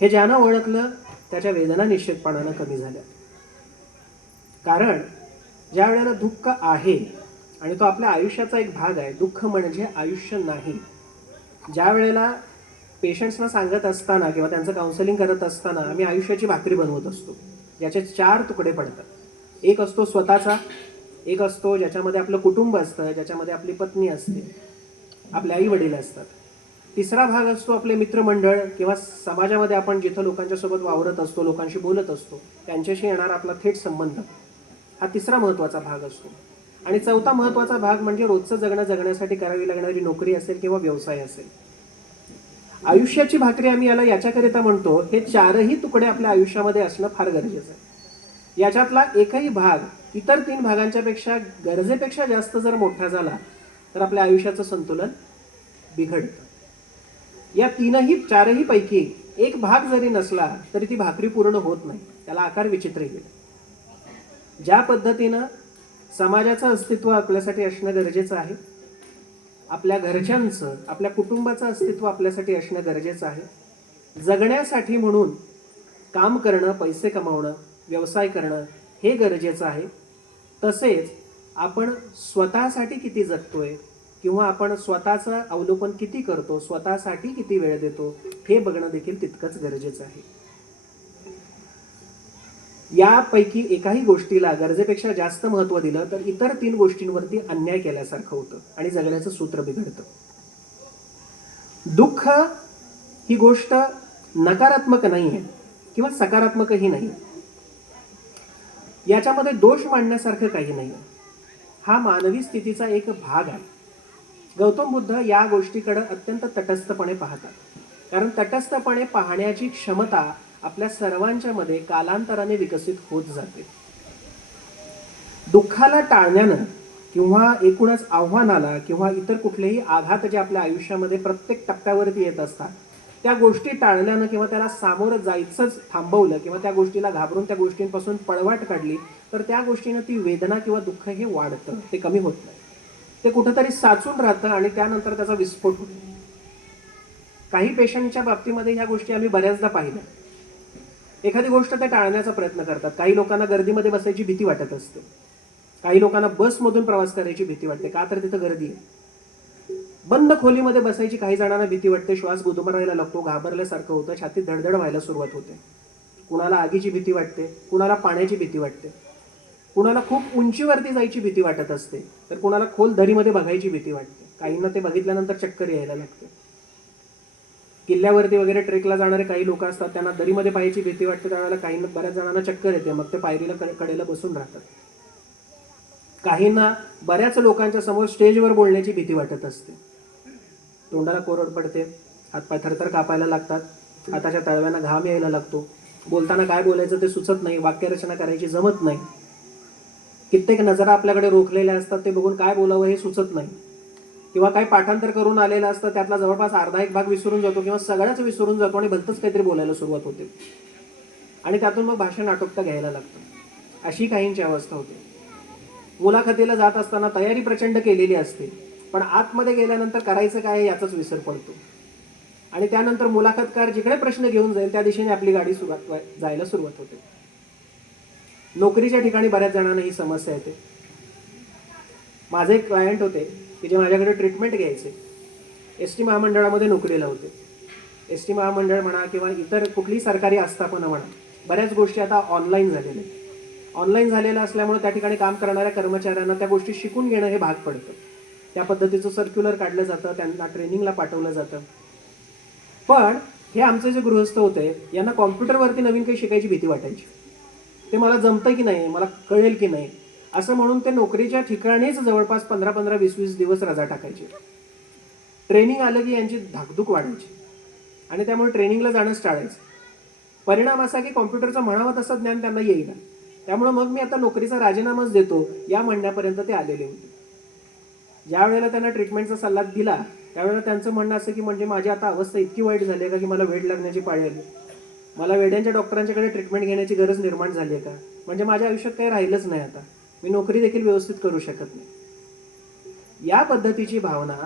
हे ज्यानं ओळखलं त्याच्या वेदना निश्चितपणानं कमी झाल्या. कारण ज्या वेळेला दुःख आहे आणि तो आपल्या आयुष्याचा एक भाग आहे, दुःख म्हणजे आयुष्य नाही. ज्या वेळेला पेशंट्सना सांगत असताना किंवा त्यांचं काउन्सिलिंग करत असताना आम्ही आयुष्याची भाकरी बनवत असतो, ज्याचे 4 तुकडे पडतात. एक असतो स्वतःचा, एक असतो ज्याच्यामध्ये आपलं कुटुंब असतं, ज्याच्यामध्ये आपली पत्नी असते, आपले आई वडील असतात. तिसरा भाग असतो आपले मित्रमंडळ किंवा समाजामध्ये आपण जिथं लोकांच्या सोबत वावरत असतो, लोकांशी बोलत असतो, त्यांच्याशी येणारा आपला थेट संबंध, हा तिसरा महत्त्वाचा भाग असतो. आणि चौथा महत्त्वाचा भाग म्हणजे रोजचं जगण्यासाठी करावी लागणारी नोकरी असेल किंवा व्यवसाय असेल. आयुष्याची भाकरी आम्ही याला याच्याकरिता म्हणतो, हे 4ही तुकडे आपल्या आयुष्यामध्ये असणं फार गरजेचं आहे. याच्यातला एकही भाग इतर 3 भागांच्या पेक्षा गरजेपेक्षा जास्त जर मोठा झाला तर आपल्या आयुष्याचं संतुलन बिघडतं. या 4ही पैकी एक भाग जरी नसला तरी ती भाकरी पूर्ण होत नाही, त्याला आकार विचित्र येईल. ज्या पद्धतीनं समाजाचं अस्तित्व आपल्यासाठी असणं गरजेचं आहे, आपल्या घरच्यांचं, आपल्या कुटुंबाचं अस्तित्व आपल्यासाठी असणं गरजेचं आहे, जगण्यासाठी म्हणून काम करणं, पैसे कमावणं, व्यवसाय करणं हे गरजेचं आहे, तसेच आपण स्वतःसाठी किती जगतोय किंवा आपण स्वतःचं अवलोकन किती करतो, स्वतःसाठी किती वेळ देतो हे बघणं देखील तितकंच गरजेचं आहे. यापैकी एकाही गोष्टीला गरजेपेक्षा जास्त महत्त्व दिलं तर इतर 3 गोष्टींवरती अन्याय केल्यासारखं होतं आणि जगण्याचं सूत्र बिघडतं. दुःख ही गोष्ट नकारात्मक नाही आहे किंवा सकारात्मकही नाही. याच्यामध्ये दोष मांडण्यासारखं काही नाही. हा मानवी स्थितीचा एक भाग आहे. गौतम बुद्ध या गोष्टीकडे अत्यंत तटस्थपणे पाहतात, कारण तटस्थपणे पाहण्याची क्षमता आपल्या सर्वांच्या मध्ये कालांतराने विकसित होत जाते. दुःखाला टाळण्यानं किंवा एकूणच आव्हानाला किंवा इतर कुठलेही आघात जे आपल्या आयुष्यामध्ये प्रत्येक टप्प्यावरती येत असतात त्या गोष्टी टाळल्यानं किंवा त्याला सामोरं जायचंच थांबवलं किंवा त्या गोष्टीला घाबरून त्या गोष्टींपासून पळवाट काढली तर त्या गोष्टीनं ती वेदना किंवा दुःख हे वाढतं, ते कमी होत नाही. ते कुठंतरी साचून राहतं आणि त्यानंतर त्याचा विस्फोट होतो. काही पेशंटच्या बाबतीमध्ये ह्या गोष्टी आम्ही बऱ्याचदा पाहिल्या. एखादी गोष्ट ते टाळण्याचा प्रयत्न करतात. काही लोकांना गर्दीमध्ये बसायची भीती वाटत असते, काही लोकांना बसमधून प्रवास करायची भीती वाटते, का तर तिथं गर्दी आहे. बंद खोलीमध्ये बसायची काही जणांना भीती वाटते, श्वास गुदमरायला लागतो, घाबरल्यासारखं होतं, छातीत धडधड व्हायला सुरुवात होते. कुणाला आगीची भीती वाटते, कुणाला पाण्याची भीती वाटते, कुणाला खूप उंचीवरती जायची भीती वाटत असते, तर कुणाला खोल दरीमध्ये बघायची भीती वाटते. काहींना ते बघितल्यानंतर चक्कर यायला लागते. किल्ल्यावरती वगैरे ट्रेकला जाणारे काही लोक असतात, त्यांना दरीमध्ये पाहायची भीती वाटते, त्यावेळेला काही बऱ्याच जणांना चक्कर येते, मग ते पायरीला कडेला बसून राहतात. काहींना बऱ्याच लोकांच्या समोर स्टेजवर बोलण्याची भीती वाटत असते, तोंडाला कोरड पडते, हातपाय थरथर कापायला लागतात, हाताच्या तळव्यांना घाम यायला लागतो, बोलताना काय बोलायचं ते सुचत नाही, वाक्यरचना करायची जमत नाही, कित्येक नजरा आपल्याकडे रोखलेल्या असतात, ते बघून काय बोलावं हे सुचत नाही, किंवा काही पाठांतर करून आलेलं असतं त्यातला जवळपास अर्धा एक भाग विसरून जातो किंवा सगळ्याच विसरून जातो आणि भलतंच काहीतरी बोलायला सुरुवात होते आणि त्यातून मग भाषण आटोपता घ्यायला लागतं. अशी काहींची अवस्था होते. मुलाखतीला जात असताना तयारी प्रचंड केलेली असते, पण आतमध्ये गेल्यानंतर करायचं काय याचाच विसर पडतो आणि त्यानंतर मुलाखतकार जिकडे प्रश्न घेऊन जाईल त्या दिशेने आपली गाडी जायला सुरुवात होते. नोकरीच्या ठिकाणी बऱ्याच जणांना ही समस्या येते. माझे एक क्लायंट होते की जे माझ्याकडे ट्रीटमेंट घ्यायचे, एस टी महामंडळामध्ये नोकरीला होते. एस टी महामंडळ म्हणा किंवा इतर कुठलीही सरकारी आस्थापना म्हणा, बऱ्याच गोष्टी आता ऑनलाईन झालेल्या आहेत. ऑनलाईन झालेलं असल्यामुळे त्या ठिकाणी काम करणाऱ्या कर्मचाऱ्यांना त्या गोष्टी शिकून घेणं हे भाग पडतं. त्या पद्धतीचं सर्क्युलर काढलं जातं, त्यांना ट्रेनिंगला पाठवलं जातं. पण हे आमचे जे गृहस्थ होते यांना कॉम्प्युटरवरती नवीन काही शिकायची भीती वाटायची. ते मला जमतं की नाही, मला कळेल की नाही असं म्हणून ते नोकरीच्या ठिकाणीच जवळपास 15-15, 20-20 दिवस रजा टाकायचे. ट्रेनिंग आलं की यांची धाकधूक वाढायची आणि त्यामुळे ट्रेनिंगला जाणंच टाळायचं. परिणाम असा की कॉम्प्युटरचं म्हणावं तसं ज्ञान त्यांना येईना. त्यामुळे मग मी आता नोकरीचा राजीनामाच देतो या म्हणण्यापर्यंत ते आलेले होते. ज्या वेळेला त्यांना ट्रीटमेंटचा सल्ला दिला त्यावेळेला त्यांचं म्हणणं असं की म्हणजे माझी आता अवस्था इतकी वाईट झाली आहे का की मला वेड लागण्याची पाळी आली, मला वेड्यांच्या डॉक्टरांच्याकडे ट्रीटमेंट घेण्याची गरज निर्माण झाली आहे का, म्हणजे माझ्या आयुष्यात काही राहिलंच नाही, आता मी नोकरी देखील व्यवस्थित करू शकत नाही. या पद्धतीची भावना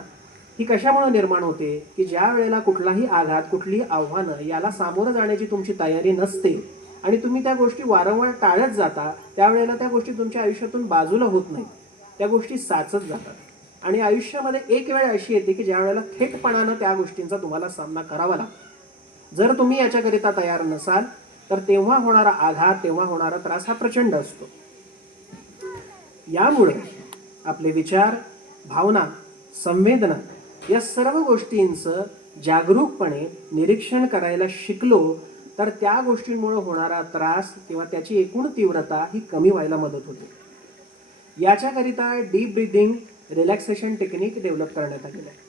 ही कशामुळे निर्माण होते की ज्या वेळेला कुठलाही आघात, कुठलीही आव्हानं याला सामोरं जाण्याची तुमची तयारी नसते आणि तुम्ही त्या गोष्टी वारंवार टाळत जाता, त्यावेळेला त्या गोष्टी तुमच्या आयुष्यातून बाजूला होत नाहीत, त्या गोष्टी साचत जातात आणि आयुष्यामध्ये एक वेळ अशी येते की ज्या वेळेला थेटपणानं त्या गोष्टींचा तुम्हाला सामना करावा लागतो. जर तुम्ही याच्याकरिता तयार नसाल तर तेव्हा होणारा आघात, तेव्हा होणारा त्रास हा प्रचंड असतो. यामुळे आपले विचार, भावना, संवेदना या सर्व गोष्टींचं जागरूकपणे निरीक्षण करायला शिकलो तर त्या गोष्टींमुळे होणारा त्रास किंवा त्याची एकूण तीव्रता ही कमी व्हायला मदत होते. याच्याकरिता deep breathing relaxation technique develop करण्यात आलेलं आहे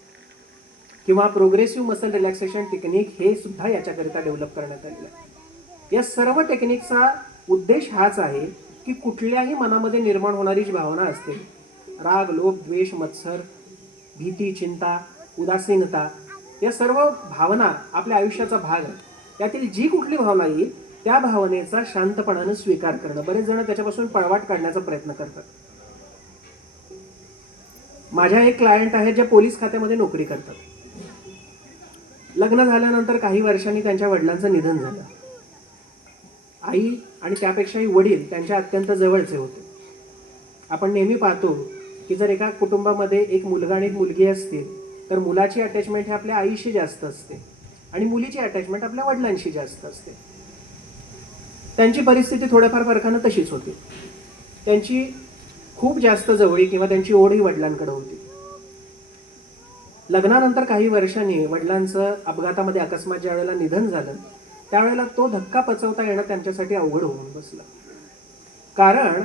किंवा प्रोग्रेसिव्ह मसल रिलॅक्सेशन टेक्निक हे सुद्धा याच्याकरिता डेव्हलप करण्यात आलेलं आहे. या सर्व टेक्निकचा उद्देश हाच आहे की कुठल्याही मनामध्ये निर्माण होणारी जी भावना असते, राग, लोभ, द्वेष, मत्सर, भीती, चिंता, उदासीनता, या सर्व भावना आपल्या आयुष्याचा भाग आहे. त्यातील जी कुठली भावना येईल त्या भावनेचा शांतपणाने स्वीकार करणं. बरेच जण त्याच्यापासून पळवाट काढण्याचा प्रयत्न करतात. माझ्या एक क्लायंट आहेत जे पोलीस खात्यामध्ये नोकरी करतात. लग्न झाल्यानंतर काही वर्षांनी त्यांच्या वडिलांचं निधन झालं. आई आणि त्यापेक्षाही वडील त्यांच्या अत्यंत जवळचे होते. आपण नेहमी पाहतो की जर एका कुटुंबामध्ये एक मुलगा आणि एक मुलगी असतील तर मुलाची अटॅचमेंट हे आपल्या आईशी जास्त असते आणि मुलीची अटॅचमेंट आपल्या वडिलांशी जास्त असते. त्यांची परिस्थिती थोड्याफार फरकानं तशीच होती. त्यांची खूप जास्त जवळी किंवा त्यांची ओढ ही वडिलांकडे होती. लग्नानंतर काही वर्षांनी वडिलांचं अपघातामध्ये अकस्मात ज्या वेळेला निधन झालं त्यावेळेला तो धक्का पचवता येणं त्यांच्यासाठी अवघड होऊन बसलं. कारण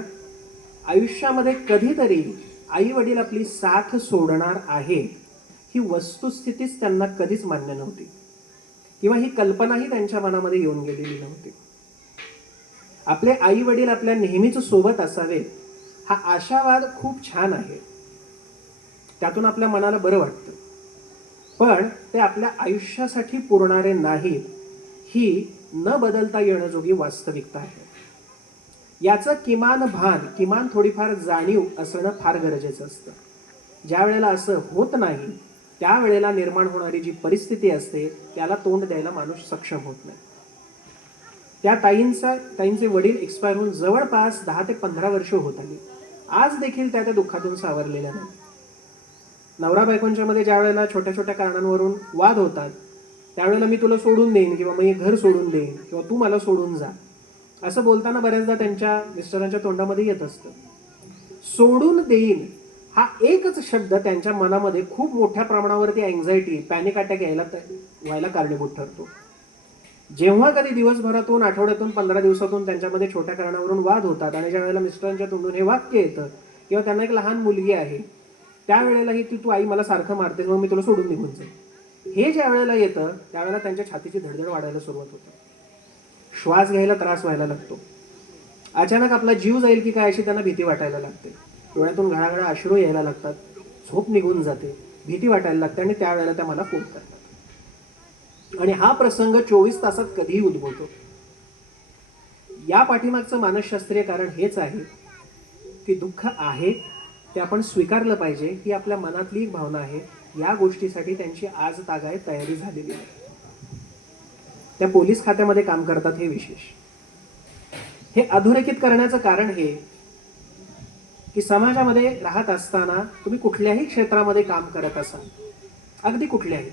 आयुष्यामध्ये कधीतरी आई वडील आपली साथ सोडणार आहे ही वस्तुस्थितीच त्यांना कधीच मान्य नव्हती किंवा ही कल्पनाही त्यांच्या मनामध्ये येऊन गेलेली नव्हती. आपले आई वडील आपल्या नेहमीच सोबत असावे हा आशावाद खूप छान आहे, त्यातून आपल्या मनाला बरं वाटतं, पण ते आपल्या आयुष्यासाठी पुरणारे नाहीत ही न बदलता येण्याजोगी वास्तविकता आहे. याचं किमान भान, किमान थोडीफार जाणीव असणं फार गरजेचं असतं. ज्या वेळेला असं होत नाही त्यावेळेला निर्माण होणारी जी परिस्थिती असते त्याला तोंड द्यायला माणूस सक्षम होत नाही. त्या ताईंचे वडील एक्सपायर होऊन जवळपास 10 ते 15 वर्ष होत आली. आज देखील त्या दुःखातून सावरलेल्या नाही. नवरा बायकोंच्या मध्ये ज्या वेळेला छोट्या छोट्या कारणांवरून वाद होतात त्यावेळेला मी तुला सोडून देईन किंवा मी घर सोडून देईन किंवा तू मला सोडून जा असं बोलताना बऱ्याचदा त्यांच्या मिस्टरांच्या तोंडामध्ये येत असतं. सोडून देईन हा एकच शब्द त्यांच्या मनामध्ये खूप मोठ्या प्रमाणावरती अँझायटी, पॅनिक अटॅक व्हायला कारणीभूत ठरतो. जेव्हा कधी दिवसभरातून, आठवड्यातून, 15 दिवसातून त्यांच्यामध्ये छोट्या कारणावरून वाद होतात आणि ज्या वेळेला मिस्टरांच्या तोंडून हे वाक्य येतं किंवा त्यांना एक लहान मुलगी आहे त्यावेळेलाही तू आई मला सारखं मारतेस मग मी तुला सोडून निघून जाईल हे ज्या वेळेला येतं त्यावेळेला त्यांच्या छातीची धडधड वाढायला सुरुवात होते, श्वास घ्यायला त्रास व्हायला लागतो, अचानक आपला जीव जाईल की काय अशी त्यांना भीती वाटायला लागते, डोळ्यातून घळाघळा अश्रू यायला लागतात, झोप निघून जाते, भीती वाटायला लागते आणि त्यावेळेला त्या मला फोन करतात. आणि हा प्रसंग 24 तासात कधीही उद्भवतो. या पाठीमागचं मानसशास्त्रीय कारण हेच आहे की दुःख आहे ते आपण स्वीकारलं पाहिजे, ही आपल्या मनातली एक भावना आहे. या गोष्टीसाठी त्यांची आज तागायत तयारी झालेली आहे. त्या पोलीस खात्यामध्ये काम करतात, हे विशेष. हे अधोरेखित करण्याचं कारण हे की समाजामध्ये राहत असताना तुम्ही कुठल्याही क्षेत्रामध्ये काम करत असाल, अगदी कुठल्याही,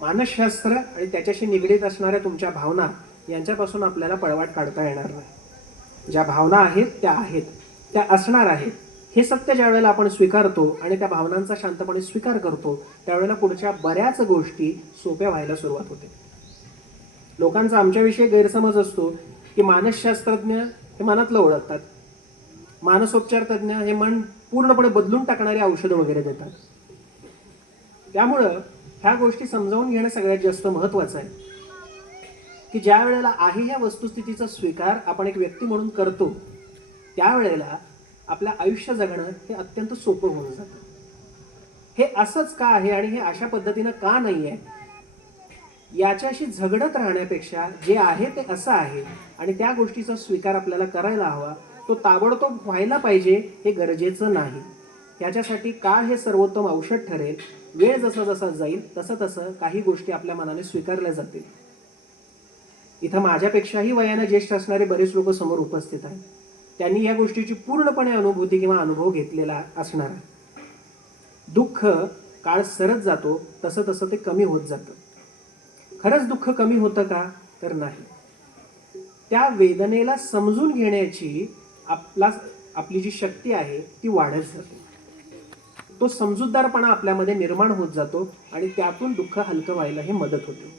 मानसशास्त्र आणि त्याच्याशी निगडीत असणाऱ्या तुमच्या भावना यांच्यापासून आपल्याला पळवाट काढता येणार नाही. ज्या भावना आहेत त्या आहेत, त्या असणार आहेत, हे सत्य ज्या वेळेला आपण स्वीकारतो आणि त्या भावनांचा शांतपणे स्वीकार करतो त्यावेळेला पुढच्या बऱ्याच गोष्टी सोप्या व्हायला सुरुवात होते. लोकांचा आमच्याविषयी गैरसमज असतो की मानसशास्त्रज्ञ हे मनातलं ओळखतात, मानसोपचार तज्ज्ञ हे मन पूर्णपणे बदलून टाकणारी औषधं वगैरे देतात. त्यामुळं ह्या गोष्टी समजावून घेणं सगळ्यात जास्त महत्त्वाचं आहे की ज्या वेळेला आहे ह्या वस्तुस्थितीचा स्वीकार आपण एक व्यक्ती म्हणून करतो त्यावेळेला आपलं आयुष्य जगणं हे अत्यंत सोपं होऊन जातं. हे असंच का आहे आणि हे अशा पद्धतीनं का नाही आहे याच्याशी झगडत राहण्यापेक्षा जे आहे ते असं आहे आणि त्या गोष्टीचा स्वीकार आपल्याला करायला हवा, तो ताबडतोब व्हायला पाहिजे हे गरजेचं नाही. याच्यासाठी काळ हे सर्वोत्तम औषध ठरेल. वेळ जसा जसा जाईल तसं तसं काही गोष्टी आपल्या मनाने स्वीकारल्या जातील. इथं माझ्यापेक्षाही वयाने ज्येष्ठ असणारे बरेच लोक समोर उपस्थित आहेत. त्यांनी या गोष्टीची पूर्णपणे अनुभूती किंवा अनुभव घेतलेला असणार आहे. दुःख काळ सरत जातो तसं तसं ते कमी होत जातं. खरंच दुःख कमी होतं का? तर नाही. त्या वेदनेला समजून घेण्याची आपली जी शक्ती आहे ती वाढत जाते. तो समजूतदारपणा आपल्यामध्ये निर्माण होत जातो आणि त्यातून दुःख हलकं व्हायला हे मदत होते.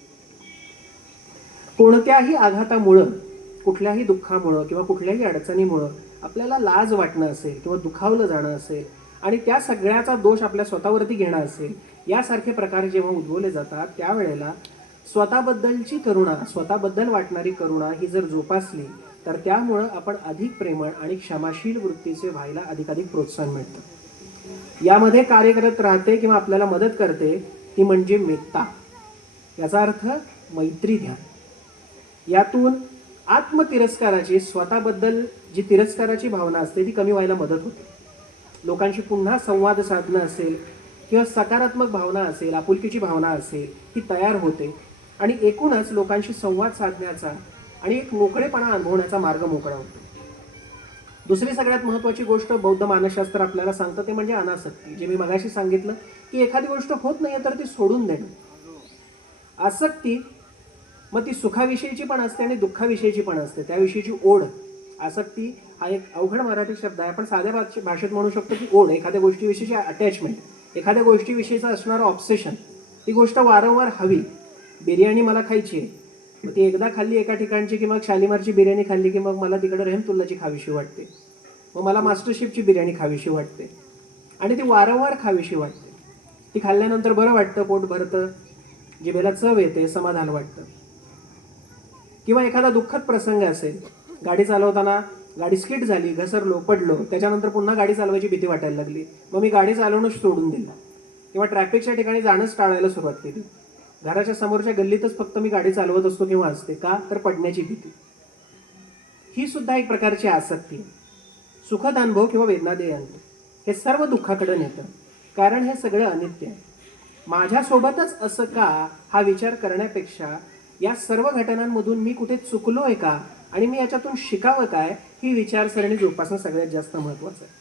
कोणत्याही आघातामुळं, कुठल्याही दुःखामुळं किंवा कुठल्याही अडचणीमुळं आपल्याला लाज वाटणं असेल किंवा दुखावलं जाणं असेल आणि त्या सगळ्याचा दोष आपल्या स्वतःवरती घेणं असेल, यासारखे प्रकार जेव्हा उद्भवले जातात त्यावेळेला स्वतःबद्दलची करुणा, स्वतःबद्दल वाटणारी करुणा ही जर जोपासली तर त्यामुळं आपण अधिक प्रेमळ आणि क्षमाशील वृत्तीचे व्हायला अधिकाधिक प्रोत्साहन मिळतं. यामध्ये कार्य करत राहते किंवा आपल्याला मदत करते ती म्हणजे मेत्ता. याचा अर्थ मैत्री ध्यान. यातून आत्मतिरस्काराची, स्वतःबद्दल जी तिरस्काराची भावना असते ती कमी व्हायला मदत होते. लोकांशी पुन्हा संवाद साधणं असेल किंवा सकारात्मक भावना असेल, आपुलकीची भावना असेल, ही तयार होते आणि एकूणच लोकांशी संवाद साधण्याचा आणि एक मोकळेपणा अनुभवण्याचा मार्ग मोकळा होतो. दुसरी सगळ्यात महत्त्वाची गोष्ट बौद्ध मानसशास्त्र आपल्याला सांगतं ते म्हणजे अनासक्ती. जे मी मगाशी सांगितलं की एखादी गोष्ट होत नाहीये तर ती सोडून देणं. आसक्ती मग ती सुखाविषयीची पण असते आणि दुःखाविषयीची पण असते, त्याविषयीची ओढ. आसक्ती हा एक अवघड मराठी शब्द आहे. आपण साध्या भाषेत म्हणू शकतो की ओढ, एखाद्या गोष्टीविषयीची अटॅचमेंट, एखाद्या गोष्टीविषयीचं असणारं ऑब्सेशन. ती गोष्ट वारंवार हवी. बिर्याणी मला खायची आहे, मग ती एकदा खाल्ली एका ठिकाणची की मग शालीमारची बिर्याणी खाल्ली की मग मला तिकडे रहमतुल्लाची खावीशी वाटते, मग मला मास्टरशेफची बिर्याणी खावीशी वाटते आणि ती वारंवार खावीशी वाटते. ती खाल्ल्यानंतर बरं वाटतं, पोट भरतं, जिभेला चव येते, समाधान वाटतं. किंवा एखादा दुःखद प्रसंग असेल, गाडी चालवताना गाडी स्किड झाली, घसरलो, पडलो, त्याच्यानंतर पुन्हा गाडी चालवायची भीती वाटायला लागली, मग मी गाडी चालवणं सोडून दिलं किंवा ट्रॅफिकच्या ठिकाणी जाणंच टाळायला सुरुवात केली. घराच्या समोरच्या गल्लीतच फक्त मी गाडी चालवत असतो किंवा असते, का तर पडण्याची भीती. ही सुद्धा एक प्रकारची आसक्ती आहे. सुखद अनुभव किंवा वेदनादायी अनुभव हे सर्व दुःखाकडे नेतं, कारण हे सगळं अनित्य आहे. माझ्यासोबतच असं का हा विचार करण्यापेक्षा या सर्व घटनांमधून मी कुठे चुकलोय का आणि मी याच्यातून शिकावं काय, ही विचारसरणी जोपासणं सगळ्यात जास्त महत्त्वाचं आहे.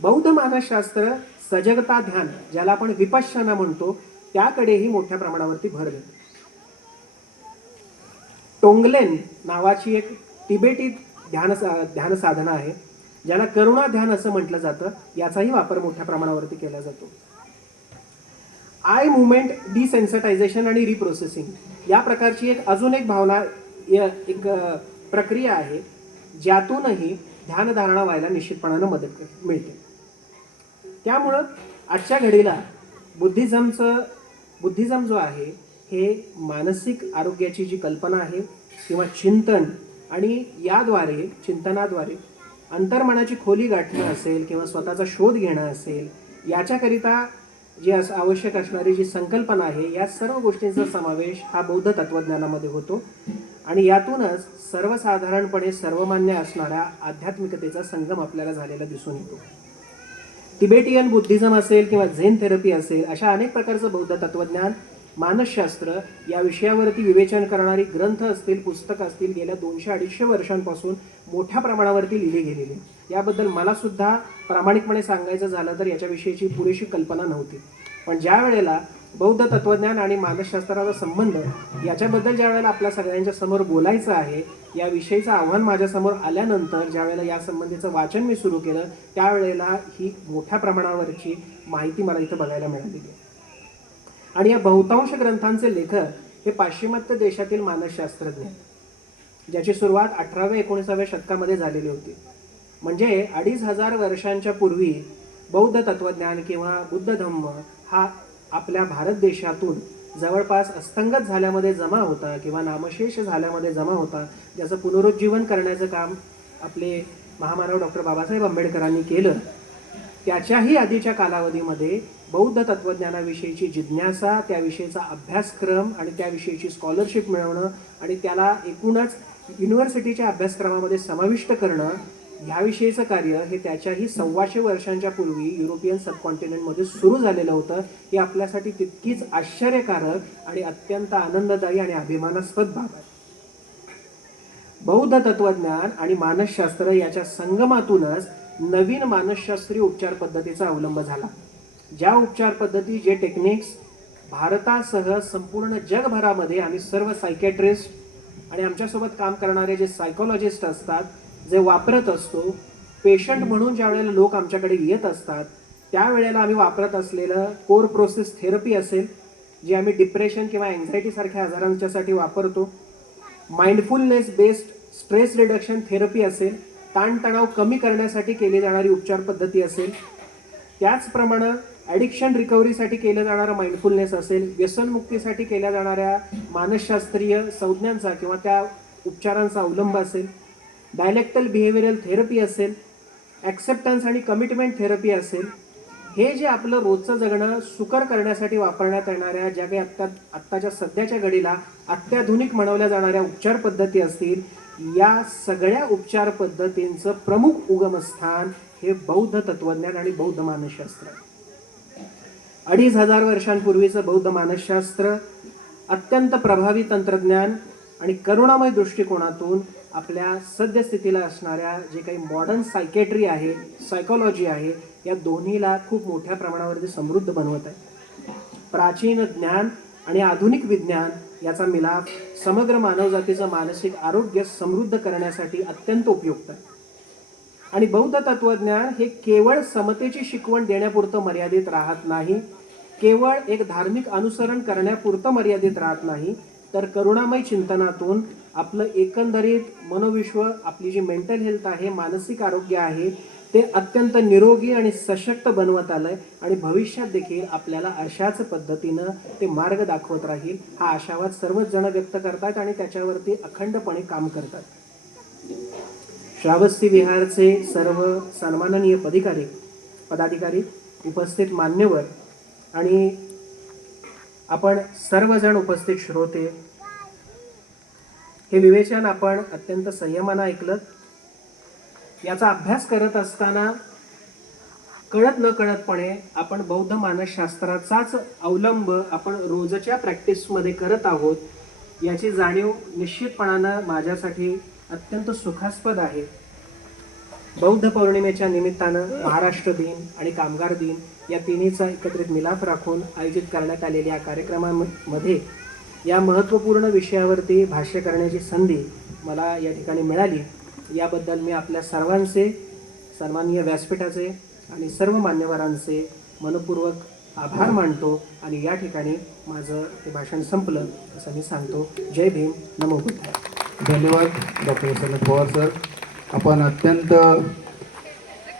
बौद्ध मानसशास्त्र सजगता ध्यान, ज्याला आपण विपश्यना म्हणतो, त्याकडेही मोठ्या प्रमाणावरती भर देतं. टोंगलेन नावाची एक तिबेटी ध्यान साधना आहे, ज्याला करुणा ध्यान असं म्हटलं जातं. याचाही वापर मोठ्या प्रमाणावरती केला जातो. आय मुवमेंट डिसेन्सिटायझेशन आणि रिप्रोसेसिंग या प्रकारची अजून एक भावना, एक प्रक्रिया आहे, ज्यातूनही ध्यानधारणा व्हायला निश्चितपणानं मदत मिळते. त्यामुळं आजच्या घडीला बुद्धिझम जो आहे हे मानसिक आरोग्याची जी कल्पना आहे किंवा चिंतन आणि याद्वारे चिंतनाद्वारे अंतर्मनाची खोली गाठणं असेल किंवा स्वतःचा शोध घेणं असेल, याच्याकरिता जी आवश्यक असणारी जी संकल्पना आहे, या सर्व गोष्टींचा समावेश हा बौद्ध तत्त्वज्ञानामध्ये होतो आणि यातूनच सर्वसाधारणपणे सर्वमान्य असणाऱ्या आध्यात्मिकतेचा संगम आपल्याला झालेला दिसून येतो. तिबेटियन बुद्धिझम असेल किंवा झेन थेरपी असेल, अशा अनेक प्रकारचं बौद्ध तत्त्वज्ञान, मानसशास्त्र या विषयावरती विवेचन करणारी ग्रंथ असतील, पुस्तकं असतील, गेल्या 200-250 वर्षांपासून मोठ्या प्रमाणावरती लिहिली गेलेली. याबद्दल मला सुद्धा प्रामाणिकपणे सांगायचं झालं तर याच्याविषयीची पुरेशी कल्पना नव्हती. पण ज्या वेळेला बौद्ध तत्त्वज्ञान आणि मानसशास्त्राचा संबंध याच्याबद्दल ज्या वेळेला आपल्या सगळ्यांच्या समोर बोलायचं आहे, याविषयीचं आव्हान माझ्यासमोर आल्यानंतर ज्या वेळेला या संबंधीचं वाचन मी सुरू केलं, त्यावेळेला ही मोठ्या प्रमाणावरची माहिती मला इथं बघायला मिळालेली आहे. आणि या बहुतांश ग्रंथांचे लेखक हे पाश्चिमात्य देशातील मानसशास्त्रज्ञ, ज्याची सुरुवात 18व्या-19व्या शतकामध्ये झालेली होती. म्हणजे 2500 वर्षांच्या पूर्वी बौद्ध तत्त्वज्ञान किंवा बुद्ध धम्म हा आपल्या भारत देशातून जवळपास अस्तंगत झाल्यामध्ये जमा होता किंवा नामशेष झाल्यामध्ये जमा होता, ज्याचं पुनरुज्जीवन करण्याचं काम आपले महामानव डॉक्टर बाबासाहेब आंबेडकरांनी केलं. त्याच्याही आधीच्या कालावधीमध्ये बौद्ध तत्त्वज्ञानाविषयीची जिज्ञासा, त्याविषयीचा अभ्यासक्रम आणि त्याविषयीची स्कॉलरशिप मिळवणं आणि त्याला एकूणच युनिव्हर्सिटीच्या अभ्यासक्रमामध्ये समाविष्ट करणं, ह्याविषयीचं कार्य हे त्याच्याही 125 वर्षांच्या पूर्वी युरोपियन सबकॉन्टिनेंटमध्ये सुरू झालेलं होतं. हे आपल्यासाठी तितकीच आश्चर्यकारक आणि अत्यंत आनंददायी आणि अभिमानास्पद बाब आहे. बौद्ध तत्त्वज्ञान आणि मानसशास्त्र याच्या संगमातूनच नवीन मानसशास्त्रीय उपचार पद्धतीचा अवलंब झाला. ज्या उपचार पद्धती, जे टेक्निक्स भारतासह संपूर्ण जगभरामध्ये आम्ही सर्व सायकॅट्रिस्ट आणि आमच्यासोबत काम करणारे जे सायकोलॉजिस्ट असतात, जे वापरत असतो, पेशंट म्हणून ज्या वेळेला लोक आमच्याकडे येत असतात, त्यावेळेला आम्ही वापरत असलेलं कोर प्रोसेस थेरपी असेल, जी आम्ही डिप्रेशन किंवा अँझायटीसारख्या आजारांच्यासाठी वापरतो, mindfulness based stress reduction therapy असेल, ताणतणाव कमी करण्यासाठी केली जाणारी उपचार पद्धती असेल, त्याचप्रमाणे ॲडिक्शन रिकव्हरीसाठी केलं जाणारं माइंडफुलनेस असेल, व्यसनमुक्तीसाठी केल्या जाणाऱ्या मानसशास्त्रीय संज्ञांचा किंवा त्या उपचारांचा अवलंब असेल, डायलेक्टल बिहेवियरल थेरपी असेल, ॲक्सेप्टन्स आणि कमिटमेंट थेरपी असेल, हे जे आपलं रोजचं जगणं सुकर करण्यासाठी वापरण्यात येणाऱ्या ज्या काही आत्ताच्या सध्याच्या घडीला अत्याधुनिक म्हणवल्या जाणाऱ्या उपचार पद्धती असतील, या सगळ्या उपचार पद्धतींचं प्रमुख उगमस्थान हे बौद्ध तत्त्वज्ञान आणि बौद्ध मानसशास्त्र. 2500 वर्षांपूर्वीचं बौद्ध मानसशास्त्र अत्यंत प्रभावी तंत्रज्ञान आणि करुणामय दृष्टिकोनातून आपल्या सद्यस्थितीला असणाऱ्या जे काही मॉडर्न सायकॅट्री आहे, सायकोलॉजी आहे, या दोन्हीला खूप मोठ्या प्रमाणावरती समृद्ध बनवत आहे. प्राचीन ज्ञान आणि आधुनिक विज्ञान याचा मिलाप समग्र मानवजातीचं मानसिक आरोग्य समृद्ध करण्यासाठी अत्यंत उपयुक्त आहे. आणि बौद्ध तत्त्वज्ञान हे केवळ समतेची शिकवण देण्यापुरतं मर्यादित राहत नाही, केवळ एक धार्मिक अनुसरण करण्यापुरतं मर्यादित राहत नाही, तर करुणामय चिंतनातून आपलं एकंदरीत मनोविश्व, आपली जी मेंटल हेल्थ आहे, मानसिक आरोग्य आहे, ते अत्यंत निरोगी आणि सशक्त बनवत आलंय आणि भविष्यात देखील आपल्याला अशाच पद्धतीनं ते मार्ग दाखवत राहील, हा आशावाद सर्वच जण व्यक्त करतात आणि त्याच्यावरती अखंडपणे काम करतात. श्रावस्ती विहारचे सर्व सन्माननीय पदाधिकारी, उपस्थित मान्यवर आणि आपण सर्वजण उपस्थित श्रोते, हे विवेचन आपण अत्यंत संयमानं ऐकलं. याचा अभ्यास करत असताना कळत न कळतपणे आपण बौद्ध मानसशास्त्राचाच अवलंब आपण रोजच्या प्रॅक्टिसमध्ये करत आहोत, याची जाणीव निश्चितपणानं माझ्यासाठी अत्यंत सुखास्पद आहे. बौद्ध पौर्णिमेच्या निमित्तानं महाराष्ट्र दिन आणि कामगार दिन या तिन्हीचा एकत्रित मिलाफ राखून आयोजित करण्यात आलेल्या या कार्यक्रमामध्ये या महत्त्वपूर्ण विषयावरती भाष्य करण्याची संधी मला या ठिकाणी मिळाली, याबद्दल मी आपल्या सर्वांचे, सन्माननीय व्यासपीठाचे आणि सर्व मान्यवरांचे मनपूर्वक आभार मानतो आणि या ठिकाणी माझं हे भाषण संपलं असं मी सांगतो. जय भीम, नमो बुद्धाय. धन्यवाद डॉक्टर विश्वनाथ पवार सर. आपण अत्यंत